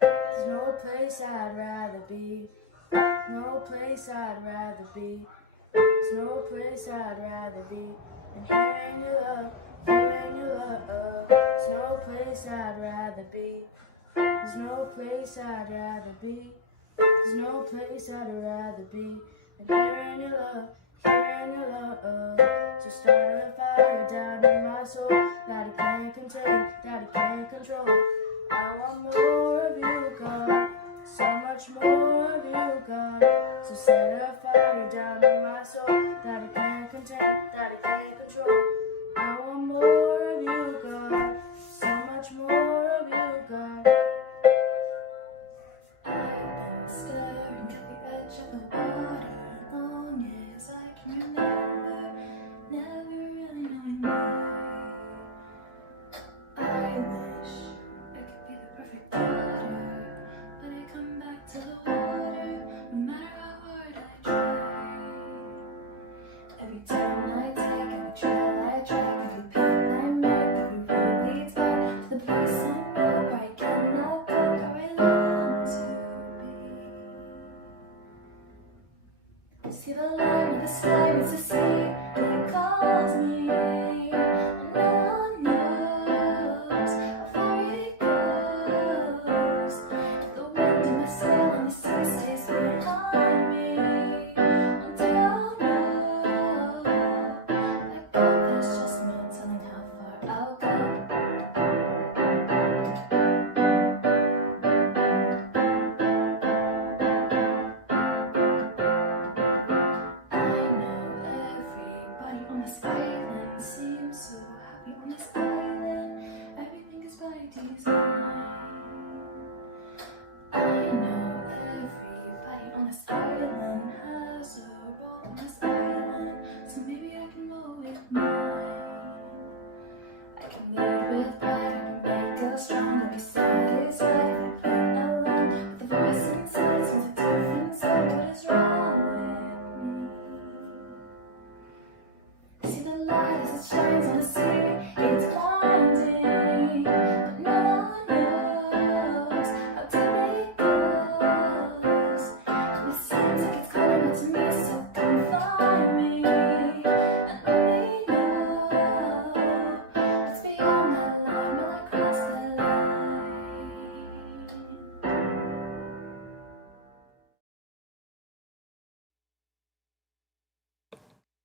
There's no place I'd rather be. No place I'd rather be. There's no place I'd rather be than here in your love, here in your love. There's no place I'd rather be. There's no place I'd rather be. There's no place I'd rather be than here in your love, here in your love. To start a fire down in my soul that I can't contain, that I can't control. I want more of you, God, so much more of you, God. So set a fire down in my soul that I can't contain, that I can't control. I want more of you, God, so much more of you, God. I've been staring at the edge of the water long as I can remember, never really knowing why. I wish I could be the perfect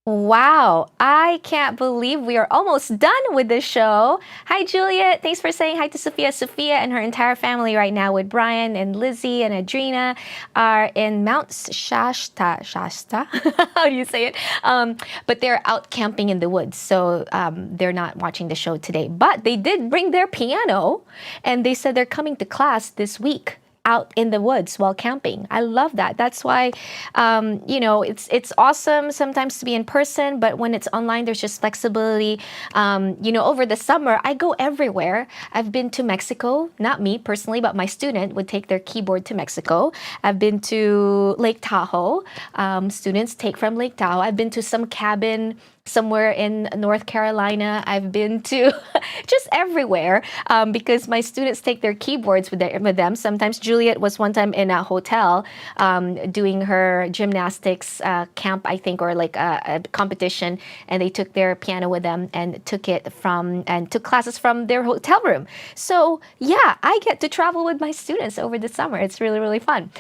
Wow, I can't believe we are almost done with the show. Hi, Juliet. Thanks for saying hi to Sophia. Sophia and her entire family right now with Brian and Lizzie and Adrina are in Mount Shasta. Shasta? How do you say it? But they're out camping in the woods, so they're not watching the show today. But they did bring their piano, and they said they're coming to class this week out in the woods while camping. I love that. That's why, it's awesome sometimes to be in person, but when it's online, there's just flexibility. Over the summer, I go everywhere. I've been to Mexico, not me personally, but my student would take their keyboard to Mexico. I've been to Lake Tahoe. Students take from Lake Tahoe. I've been to some cabin somewhere in North Carolina. I've been to just everywhere because my students take their keyboards with them. Sometimes Juliet was one time in a hotel doing her gymnastics camp, I think, or like a competition, and they took their piano with them and took classes from their hotel room. So yeah, I get to travel with my students over the summer. It's really, really fun.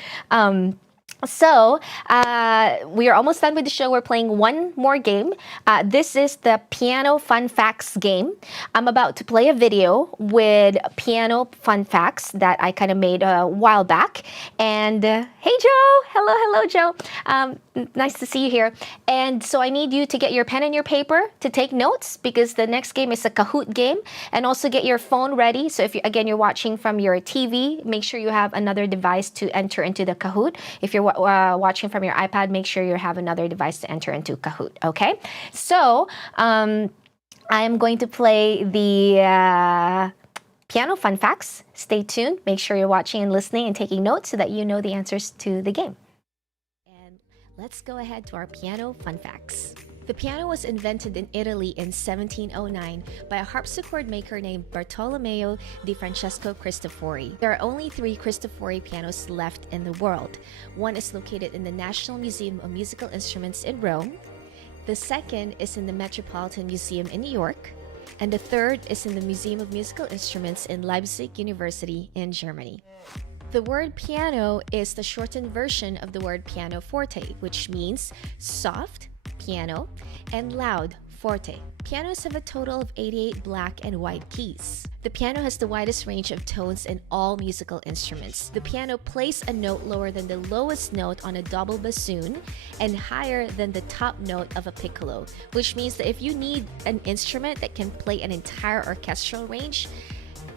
So we are almost done with the show. We're playing one more game. This is the Piano Fun Facts game. I'm about to play a video with piano fun facts that I kind of made a while back. And hey, Joe. Hello, Joe. Nice to see you here. And so I need you to get your pen and your paper to take notes because the next game is a Kahoot game. And also get your phone ready. So if you're watching from your TV, make sure you have another device to enter into the Kahoot. If you're watching from your iPad, make sure you have another device to enter into Kahoot, okay? So I'm going to play the piano fun facts. Stay tuned. Make sure you're watching and listening and taking notes so that you know the answers to the game. And let's go ahead to our piano fun facts. The piano was invented in Italy in 1709 by a harpsichord maker named Bartolomeo di Francesco Cristofori. There are only 3 Cristofori pianos left in the world. One is located in the National Museum of Musical Instruments in Rome. The second is in the Metropolitan Museum in New York. And the third is in the Museum of Musical Instruments in Leipzig University in Germany. The word piano is the shortened version of the word pianoforte, which means soft, piano, and loud, forte. Pianos have a total of 88 black and white keys. The piano has the widest range of tones in all musical instruments. The piano plays a note lower than the lowest note on a double bassoon and higher than the top note of a piccolo, which means that if you need an instrument that can play an entire orchestral range,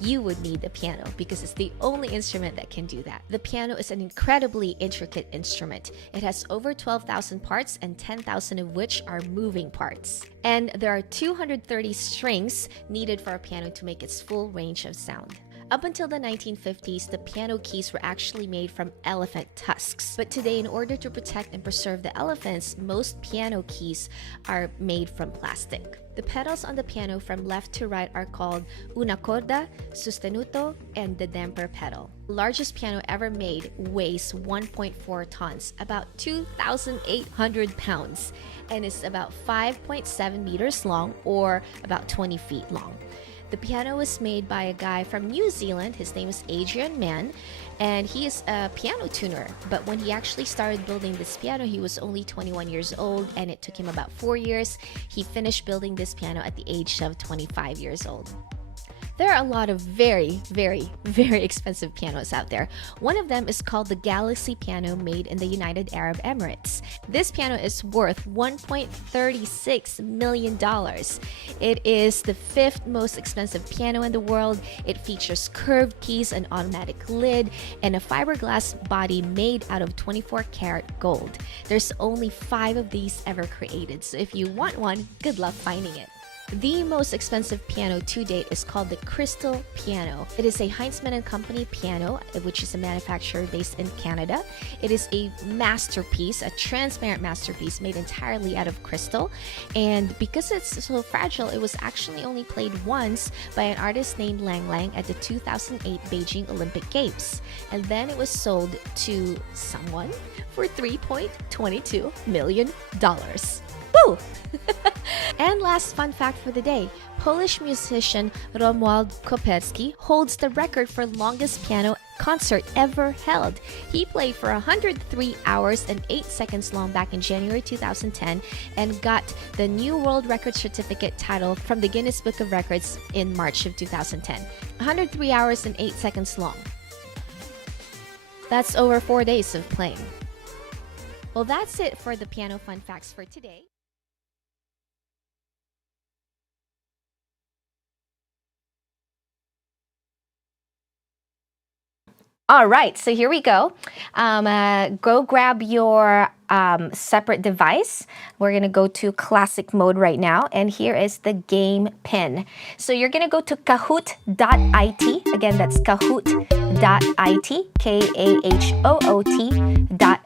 you would need a piano because it's the only instrument that can do that. The piano is an incredibly intricate instrument. It has over 12,000 parts and 10,000 of which are moving parts. And there are 230 strings needed for a piano to make its full range of sound. Up until the 1950s, the piano keys were actually made from elephant tusks. But today, in order to protect and preserve the elephants, most piano keys are made from plastic. The pedals on the piano from left to right are called una corda, sostenuto, and the damper pedal. The largest piano ever made weighs 1.4 tons, about 2,800 pounds, and is about 5.7 meters long or about 20 feet long. The piano was made by a guy from New Zealand. His name is Adrian Mann, and he is a piano tuner. But when he actually started building this piano, he was only 21 years old, and it took him about 4 years. He finished building this piano at the age of 25 years old. There are a lot of very, very, very expensive pianos out there. One of them is called the Galaxy piano made in the United Arab Emirates. This piano is worth $1.36 million. It is the 5th most expensive piano in the world. It features curved keys, an automatic lid, and a fiberglass body made out of 24-karat gold. There's only 5 of these ever created, so if you want one, good luck finding it. The most expensive piano to date is called the Crystal Piano. It is a Heinzmann & Company piano, which is a manufacturer based in Canada. It is a masterpiece, a transparent masterpiece made entirely out of crystal. And because it's so fragile, it was actually only played once by an artist named Lang Lang at the 2008 Beijing Olympic Games. And then it was sold to someone for $3.22 million. Woo! And last fun fact for the day. Polish musician Romuald Koperski holds the record for longest piano concert ever held. He played for 103 hours and 8 seconds long back in January 2010 and got the new world record certificate title from the Guinness Book of Records in March of 2010. 103 hours and 8 seconds long. That's over 4 days of playing. Well, that's it for the piano fun facts for today. All right, so here we go. Go grab your separate device. We're gonna go to classic mode right now, and here is the game pin. So you're gonna go to kahoot.it. Again, that's kahoot.it,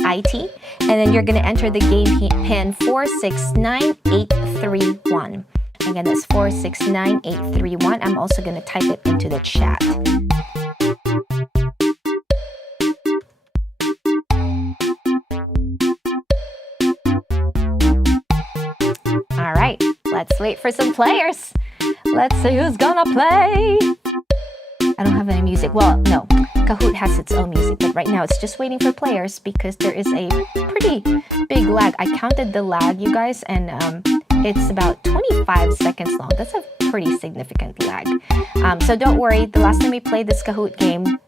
kahoot.it, and then you're gonna enter the game pin 469831. Again, that's 469831. I'm also gonna type it into the chat. All right, let's wait for some players. Let's see who's gonna play. I don't have any music. Well, no, Kahoot has its own music, but right now it's just waiting for players because there is a pretty big lag. I counted the lag, you guys, and it's about 25 seconds long. That's a pretty significant lag. So don't worry, the last time we played this Kahoot game,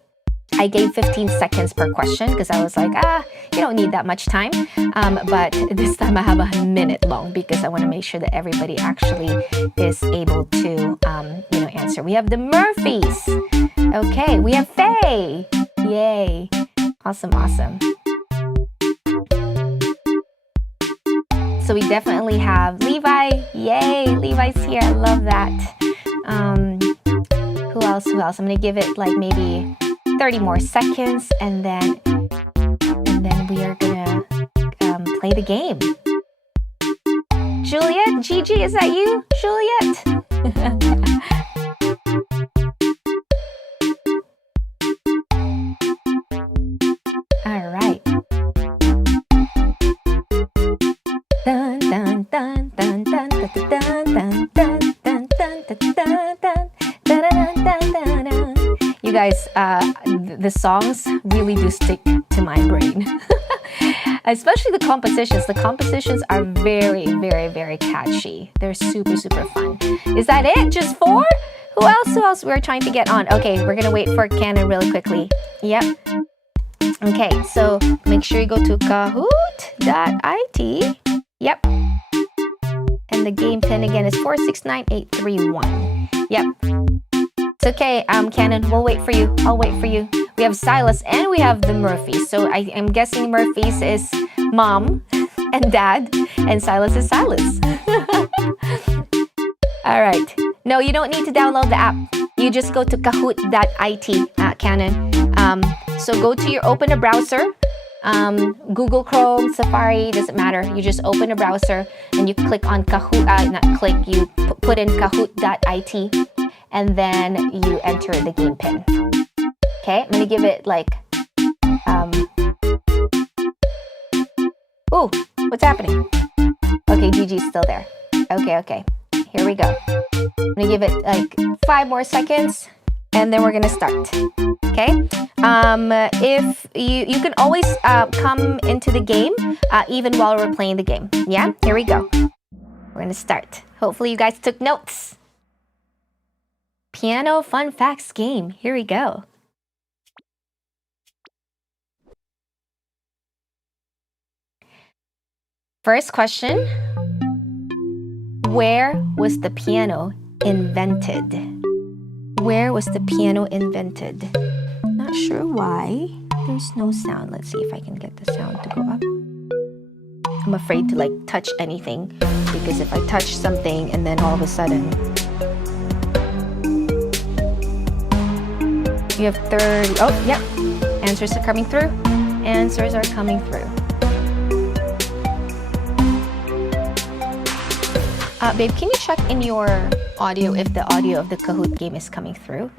I gave 15 seconds per question because I was like, you don't need that much time. But this time I have a minute long because I want to make sure that everybody actually is able to, answer. We have the Murphys. Okay, we have Faye. Yay. Awesome, awesome. So we definitely have Levi. Yay, Levi's here. I love that. Who else? I'm going to give it like maybe 30 more seconds, and then we are gonna play the game. Juliet, Gigi, is that you, Juliet? All right. Dun dun dun dun dun dun dun dun dun dun dun dun dun dun. You guys, the songs really do stick to my brain. Especially the compositions. The compositions are very, very, very catchy. They're super, super fun. Is that it? Just 4? Who else we're trying to get on? Okay, we're gonna wait for Canon really quickly. Yep. Okay, so make sure you go to kahoot.it. Yep. And the game pin again is 469831. Yep. It's okay, Canon, we'll wait for you. I'll wait for you. We have Silas and we have the Murphys. So I am guessing Murphys is mom and dad, and Silas is Silas. All right. No, you don't need to download the app. You just go to kahoot.it, Canon. So go to your, open a browser. Google Chrome, Safari, doesn't matter. You just open a browser and you click on Kahoot, you put in kahoot.it. And then you enter the game pin. Okay, I'm gonna give it like, ooh, what's happening? Okay, Gigi's still there. Okay, here we go. I'm gonna give it like 5 more seconds, and then we're gonna start. Okay, if you can always come into the game even while we're playing the game. Yeah, here we go. We're gonna start. Hopefully you guys took notes. Piano Fun Facts game. Here we go. First question. Where was the piano invented? Where was the piano invented? Not sure why. There's no sound. Let's see if I can get the sound to go up. I'm afraid to like touch anything because if I touch something and then all of a sudden you have 30. Oh, yep. Answers are coming through. Answers are coming through. Babe, can you check in your audio if the audio of the Kahoot game is coming through?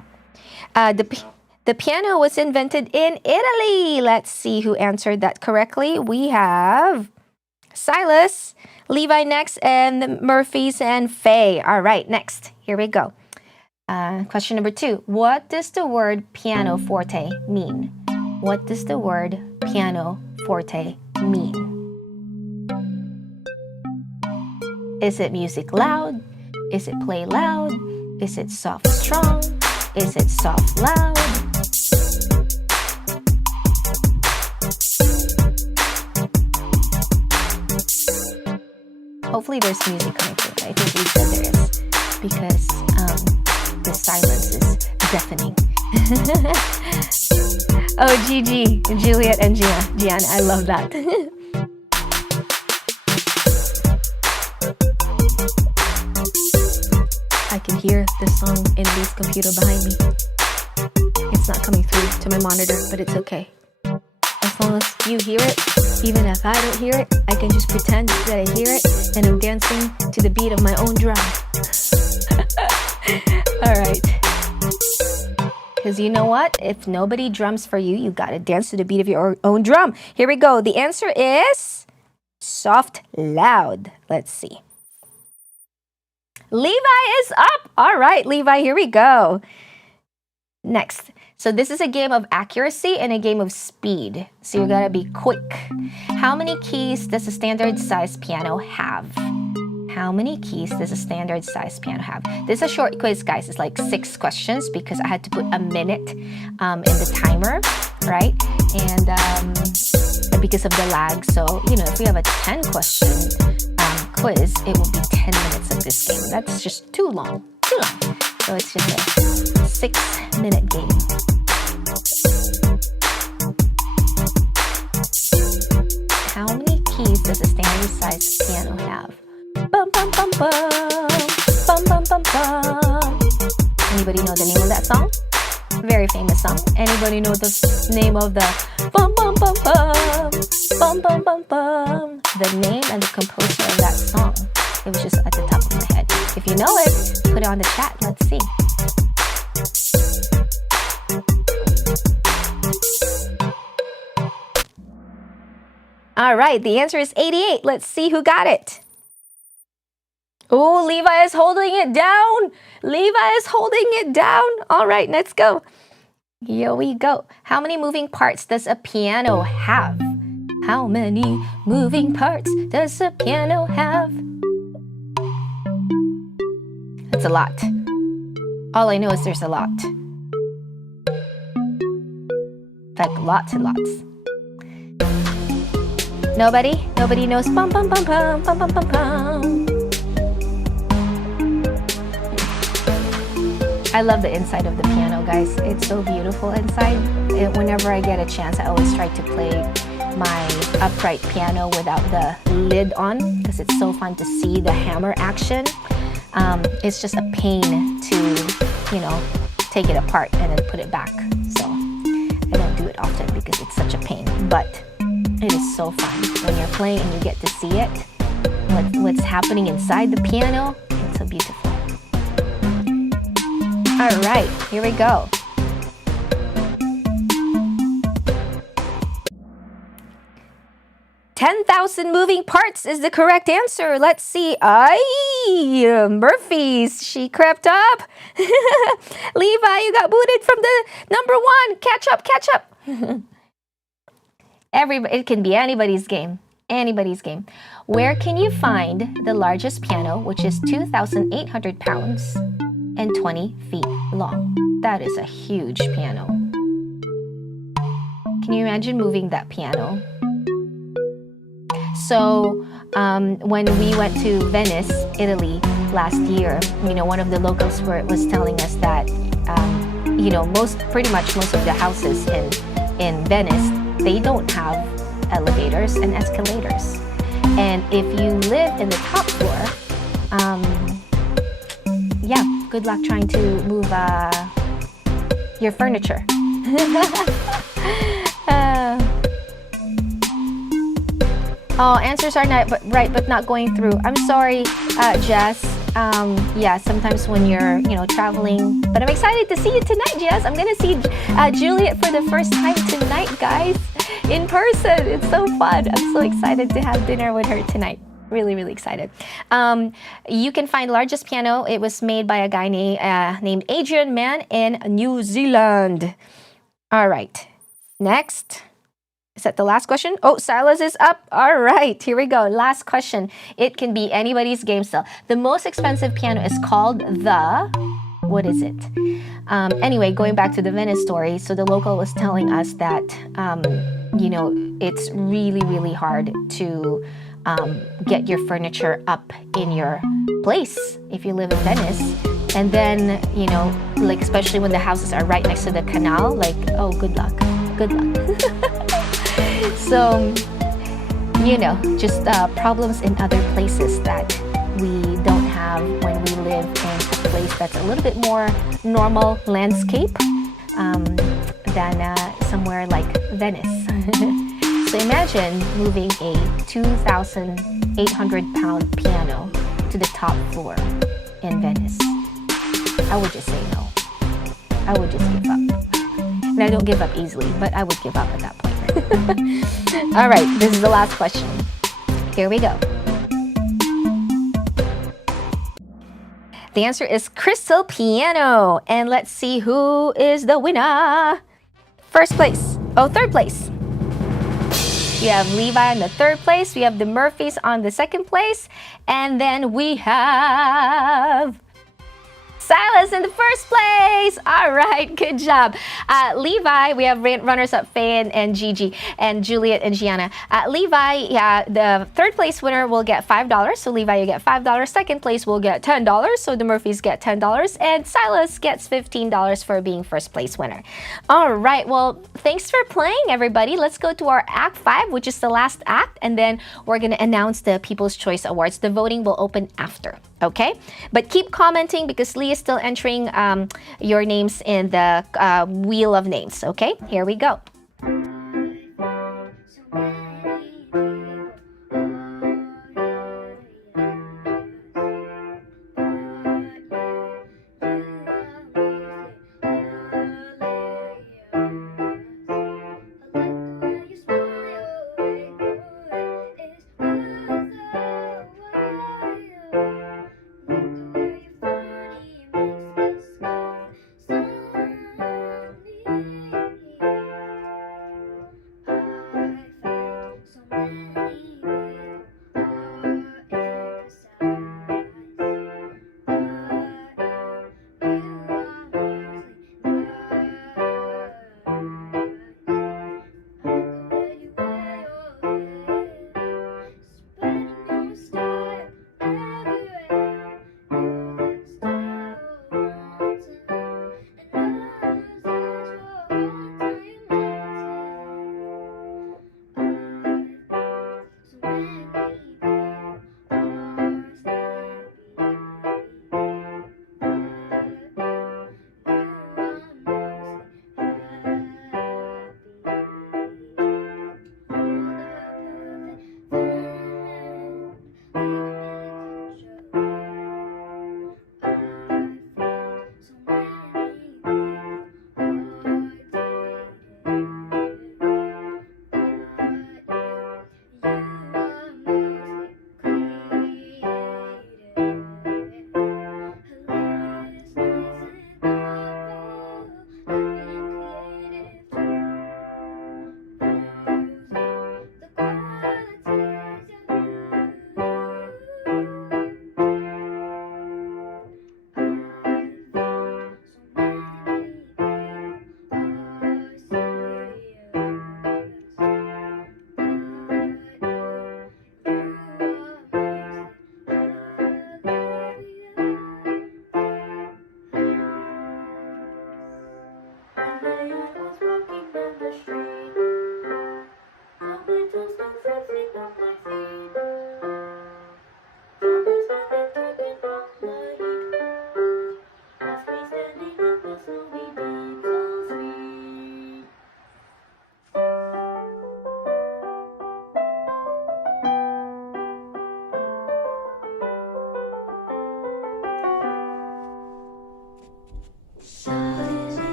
The piano was invented in Italy. Let's see who answered that correctly. We have Silas, Levi next, and the Murphys and Faye. All right, next. Here we go. Question number 2. What does the word pianoforte mean? What does the word pianoforte mean? Is it music loud? Is it play loud? Is it soft strong? Is it soft loud? Hopefully there's music coming through. I think we said there is, because the silence is deafening. Oh, Gigi, Juliet, and Gian, I love that. I can hear the song in Lee's computer behind me. It's not coming through to my monitor, but it's okay. As long as you hear it, even if I don't hear it, I can just pretend that I hear it and I'm dancing to the beat of my own drum. Alright. Because you know what? If nobody drums for you, you gotta dance to the beat of your own drum. Here we go. The answer is soft loud. Let's see. Levi is up. All right, Levi, here we go. Next. So this is a game of accuracy and a game of speed. So you gotta be quick. How many keys does a standard size piano have? How many keys does a standard size piano have? This is a short quiz, guys. It's like 6 questions because I had to put a minute in the timer, right? And because of the lag. So, you know, if we have a 10-question quiz, it will be 10 minutes of this game. That's just too long. So it's just a 6-minute game. How many keys does a standard size piano have? Bum bum bum bum, bum bum bum bum. Anybody know the name of that song? Very famous song. Anybody know the name of the bum bum bum bum, bum bum bum bum? The name and the composer of that song. It was just at the top of my head. If you know it, put it on the chat. Let's see. All right, the answer is 88. Let's see who got it. Oh, Levi is holding it down. Levi is holding it down. All right, let's go. Here we go. How many moving parts does a piano have? How many moving parts does a piano have? That's a lot. All I know is there's a lot. Like lots and lots. Nobody? Nobody knows bum bum bum bum bum bum bum bum. I love the inside of the piano, guys. It's so beautiful inside. Whenever I get a chance, I always try to play my upright piano without the lid on because it's so fun to see the hammer action. It's just a pain to, you know, take it apart and then put it back. So I don't do it often because it's such a pain. But it is so fun when you're playing and you get to see it. What's happening inside the piano. It's so beautiful. All right, here we go. "10,000 moving parts" is the correct answer. Let's see. Murphy's. She crept up. Levi, you got booted from the number 1. Catch up, catch up. It can be anybody's game. Anybody's game. Where can you find the largest piano, which is 2,800 pounds and 20 feet long? That is a huge piano. Can you imagine moving that piano? So when we went to Venice, Italy last year, you know, one of the locals was telling us that, you know, pretty much most of the houses in Venice, they don't have elevators and escalators. And if you live in the top floor, yeah, good luck trying to move your furniture. Oh, answers are not right, but not going through. I'm sorry, Jess. Yeah, sometimes when you're, you know, traveling. But I'm excited to see you tonight, Jess. I'm gonna see Juliet for the first time tonight, guys. in person. It's so fun. I'm so excited to have dinner with her tonight. Really, really excited. You can find Largest Piano. It was made by a guy named Adrian Mann in New Zealand. All right. Next. Is that the last question? Oh, Silas is up. All right, here we go. Last question. It can be anybody's game still. The most expensive piano is called the... What is it? Anyway, going back to the Venice story, so the local was telling us that, it's really, really hard to get your furniture up in your place if you live in Venice. And then, like especially when the houses are right next to the canal, like, oh, good luck. Good luck. So, just problems in other places that we don't have when we live in a place that's a little bit more normal landscape than somewhere like Venice. So imagine moving a 2,800-pound piano to the top floor in Venice. I would just say no. I would just give up. And I don't give up easily, but I would give up at that point. All right, this is the last question. Here we go. The answer is crystal piano. And let's see who is the winner. Third place. We have Levi in the third place. We have the Murphys on the second place. And then we have Silas in the first place. All right, good job. Levi, we have runners-up Faye and Gigi, and Juliet and Gianna. Levi, the third place winner will get $5. So Levi, you get $5. Second place will get $10. So the Murphys get $10. And Silas gets $15 for being first place winner. All right, well, thanks for playing, everybody. Let's go to our Act 5, which is the last act. And then we're going to announce the People's Choice Awards. The voting will open after. Okay, but keep commenting because Lee is still entering your names in the wheel of names. Okay, here we go.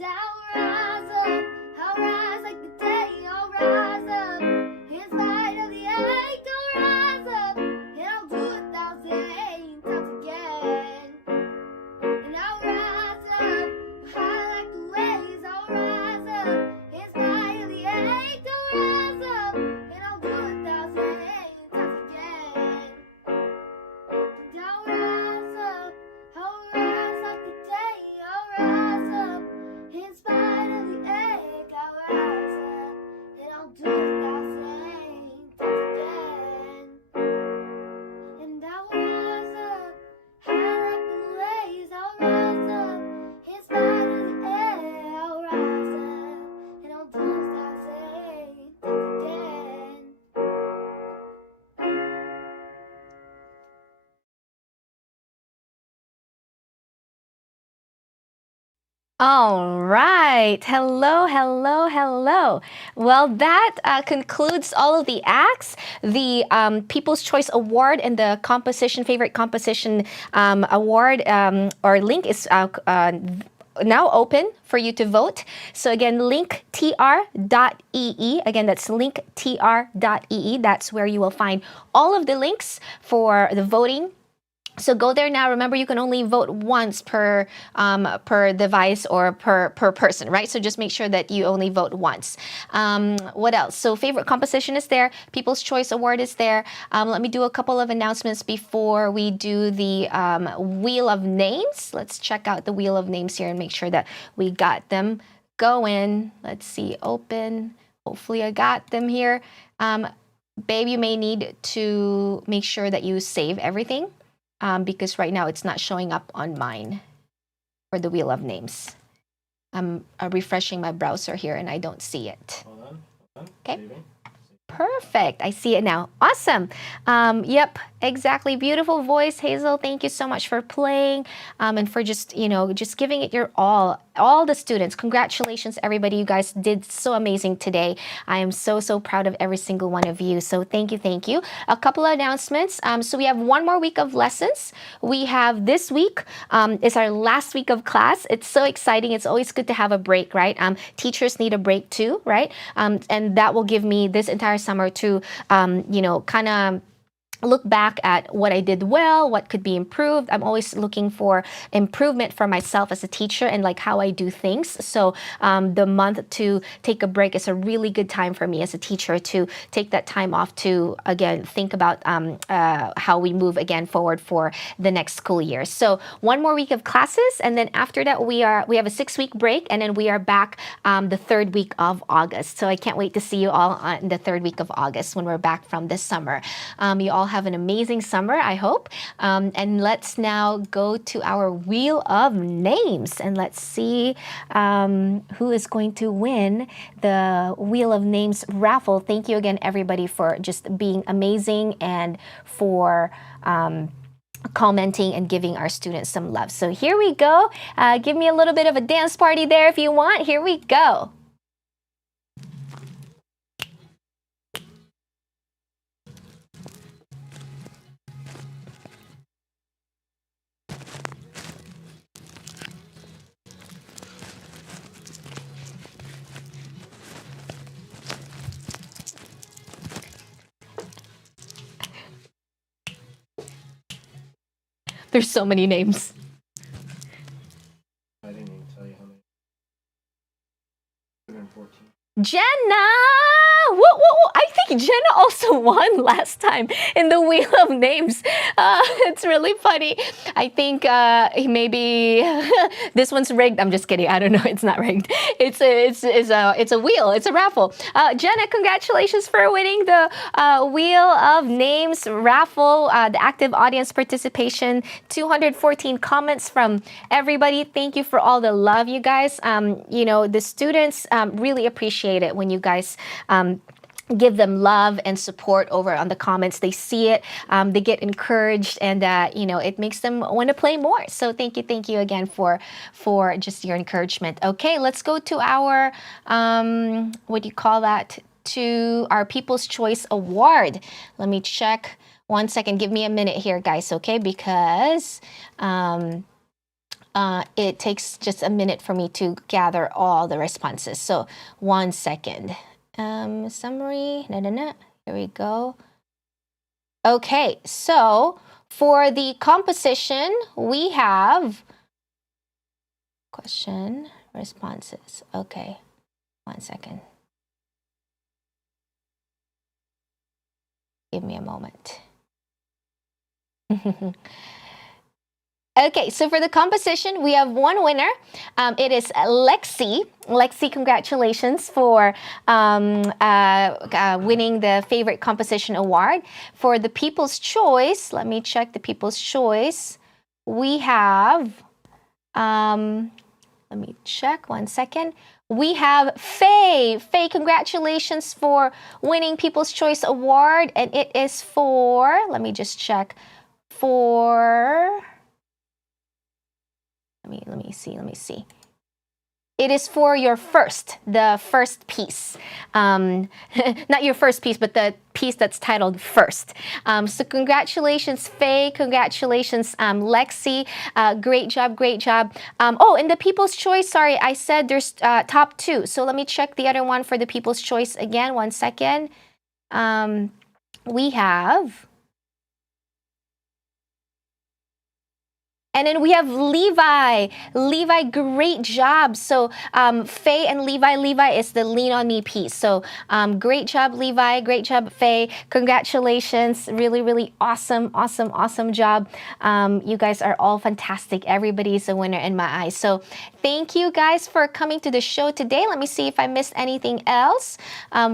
And I'll rise up, I'll rise like the day, I'll rise up. In spite of the ache, I'll rise up, and I'll do 1,000 times again. And I'll rise up, high like the waves, I'll rise up. In spite of the ache, I'll rise up, and I'll do 1,000 times again. And I'll rise up, I'll rise like the day, I'll rise up. In spite of the ache, I'll rise up, and I'll do 1,000 times again. And I'll rise up, high like the waves, I'll rise up. In spite of the air, I'll rise up, and I'll do 1,000 times again. All right. Hello, hello, hello. Well, that concludes all of the acts. The People's Choice Award and the favorite composition award or link is now open for you to vote. So again, linktr.ee. Again, that's linktr.ee. That's where you will find all of the links for the voting. So go there now. Remember, you can only vote once per device or per person, right? So just make sure that you only vote once. What else? So favorite composition is there. People's Choice Award is there. Let me do a couple of announcements before we do the Wheel of Names. Let's check out the Wheel of Names here and make sure that we got them going. Let's see, open. Hopefully I got them here. Babe, you may need to make sure that you save everything. Because right now it's not showing up on mine for the Wheel of Names. I'm refreshing my browser here and I don't see it. Hold on. Okay. Saving. Perfect. I see it now. Awesome. Yep, exactly. Beautiful voice, Hazel. Thank you so much for playing and for just giving it your all. All the students, congratulations, everybody. You guys did so amazing today. I am so, so proud of every single one of you. So thank you, thank you. A couple of announcements. So we have one more week of lessons. We have this week is our last week of class. It's so exciting. It's always good to have a break, right? Teachers need a break too, right? And that will give me this entire summer to, kind of look back at what I did well, what could be improved. I'm always looking for improvement for myself as a teacher and like how I do things. So the month to take a break is a really good time for me as a teacher to take that time off to, again, think about how we move again forward for the next school year. So one more week of classes, and then after that we have a 6-week break, and then we are back the 3rd week of August. So I can't wait to see you all in the 3rd week of August when we're back from this summer. You all have an amazing summer, I hope. And let's now go to our Wheel of Names, and let's see who is going to win the Wheel of Names raffle. Thank you again, everybody, for just being amazing and for commenting and giving our students some love. So here we go. Give me a little bit of a dance party there if you want. Here we go. There's so many names. I didn't even tell you how many. 114. Jenna! Whoa. I think Jenna also won last time in the Wheel of Names. It's really funny. I think maybe this one's rigged. I'm just kidding. I don't know. It's not rigged. It's a wheel. It's a raffle. Jenna, congratulations for winning the Wheel of Names raffle. The active audience participation. 214 comments from everybody. Thank you for all the love, you guys. The students really appreciate it when you guys give them love and support over on the comments. They see it, they get encouraged, and it makes them want to play more. So thank you again for just your encouragement. Okay, let's go to our to our People's Choice Award. Let me check 1 second. Give me a minute here, guys, okay? Because it takes just a minute for me to gather all the responses. So 1 second. Summary. Here we go. Okay, so for the composition, we have question, responses. Okay, 1 second. Give me a moment. Okay, so for the composition, we have one winner. It is Lexi. Lexi, congratulations for winning the Favorite Composition Award. For the People's Choice, let me check the People's Choice. We have, let me check 1 second. We have Faye. Faye, congratulations for winning People's Choice Award. And it is for, let me just check, for... Let me see. It is for your the first piece. Not your first piece, but the piece that's titled First. So congratulations, Faye. Congratulations, Lexi. Great job, great job. Oh, and the People's Choice, sorry, I said there's top 2. So let me check the other one for the People's Choice again. 1 second. We have... And then we have Levi. Levi, great job. So Faye and Levi. Levi is the Lean on Me piece. So great job, Levi. Great job, Faye. Congratulations. Really, really awesome, awesome, awesome job. You guys are all fantastic. Everybody's a winner in my eyes. So thank you guys for coming to the show today. Let me see if I missed anything else.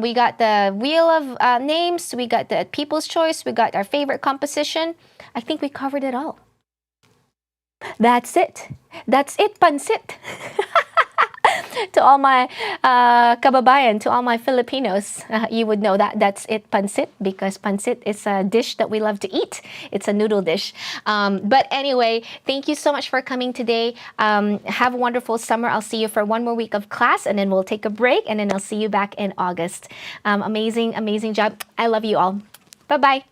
We got the Wheel of Names. We got the People's Choice. We got our favorite composition. I think we covered it all. That's it. That's it, pansit. To all my kababayan, to all my Filipinos, you would know that that's it, pansit, because pansit is a dish that we love to eat. It's a noodle dish. But anyway, thank you so much for coming today. Have a wonderful summer. I'll see you for one more week of class, and then we'll take a break, and then I'll see you back in August. Amazing, amazing job. I love you all. Bye-bye.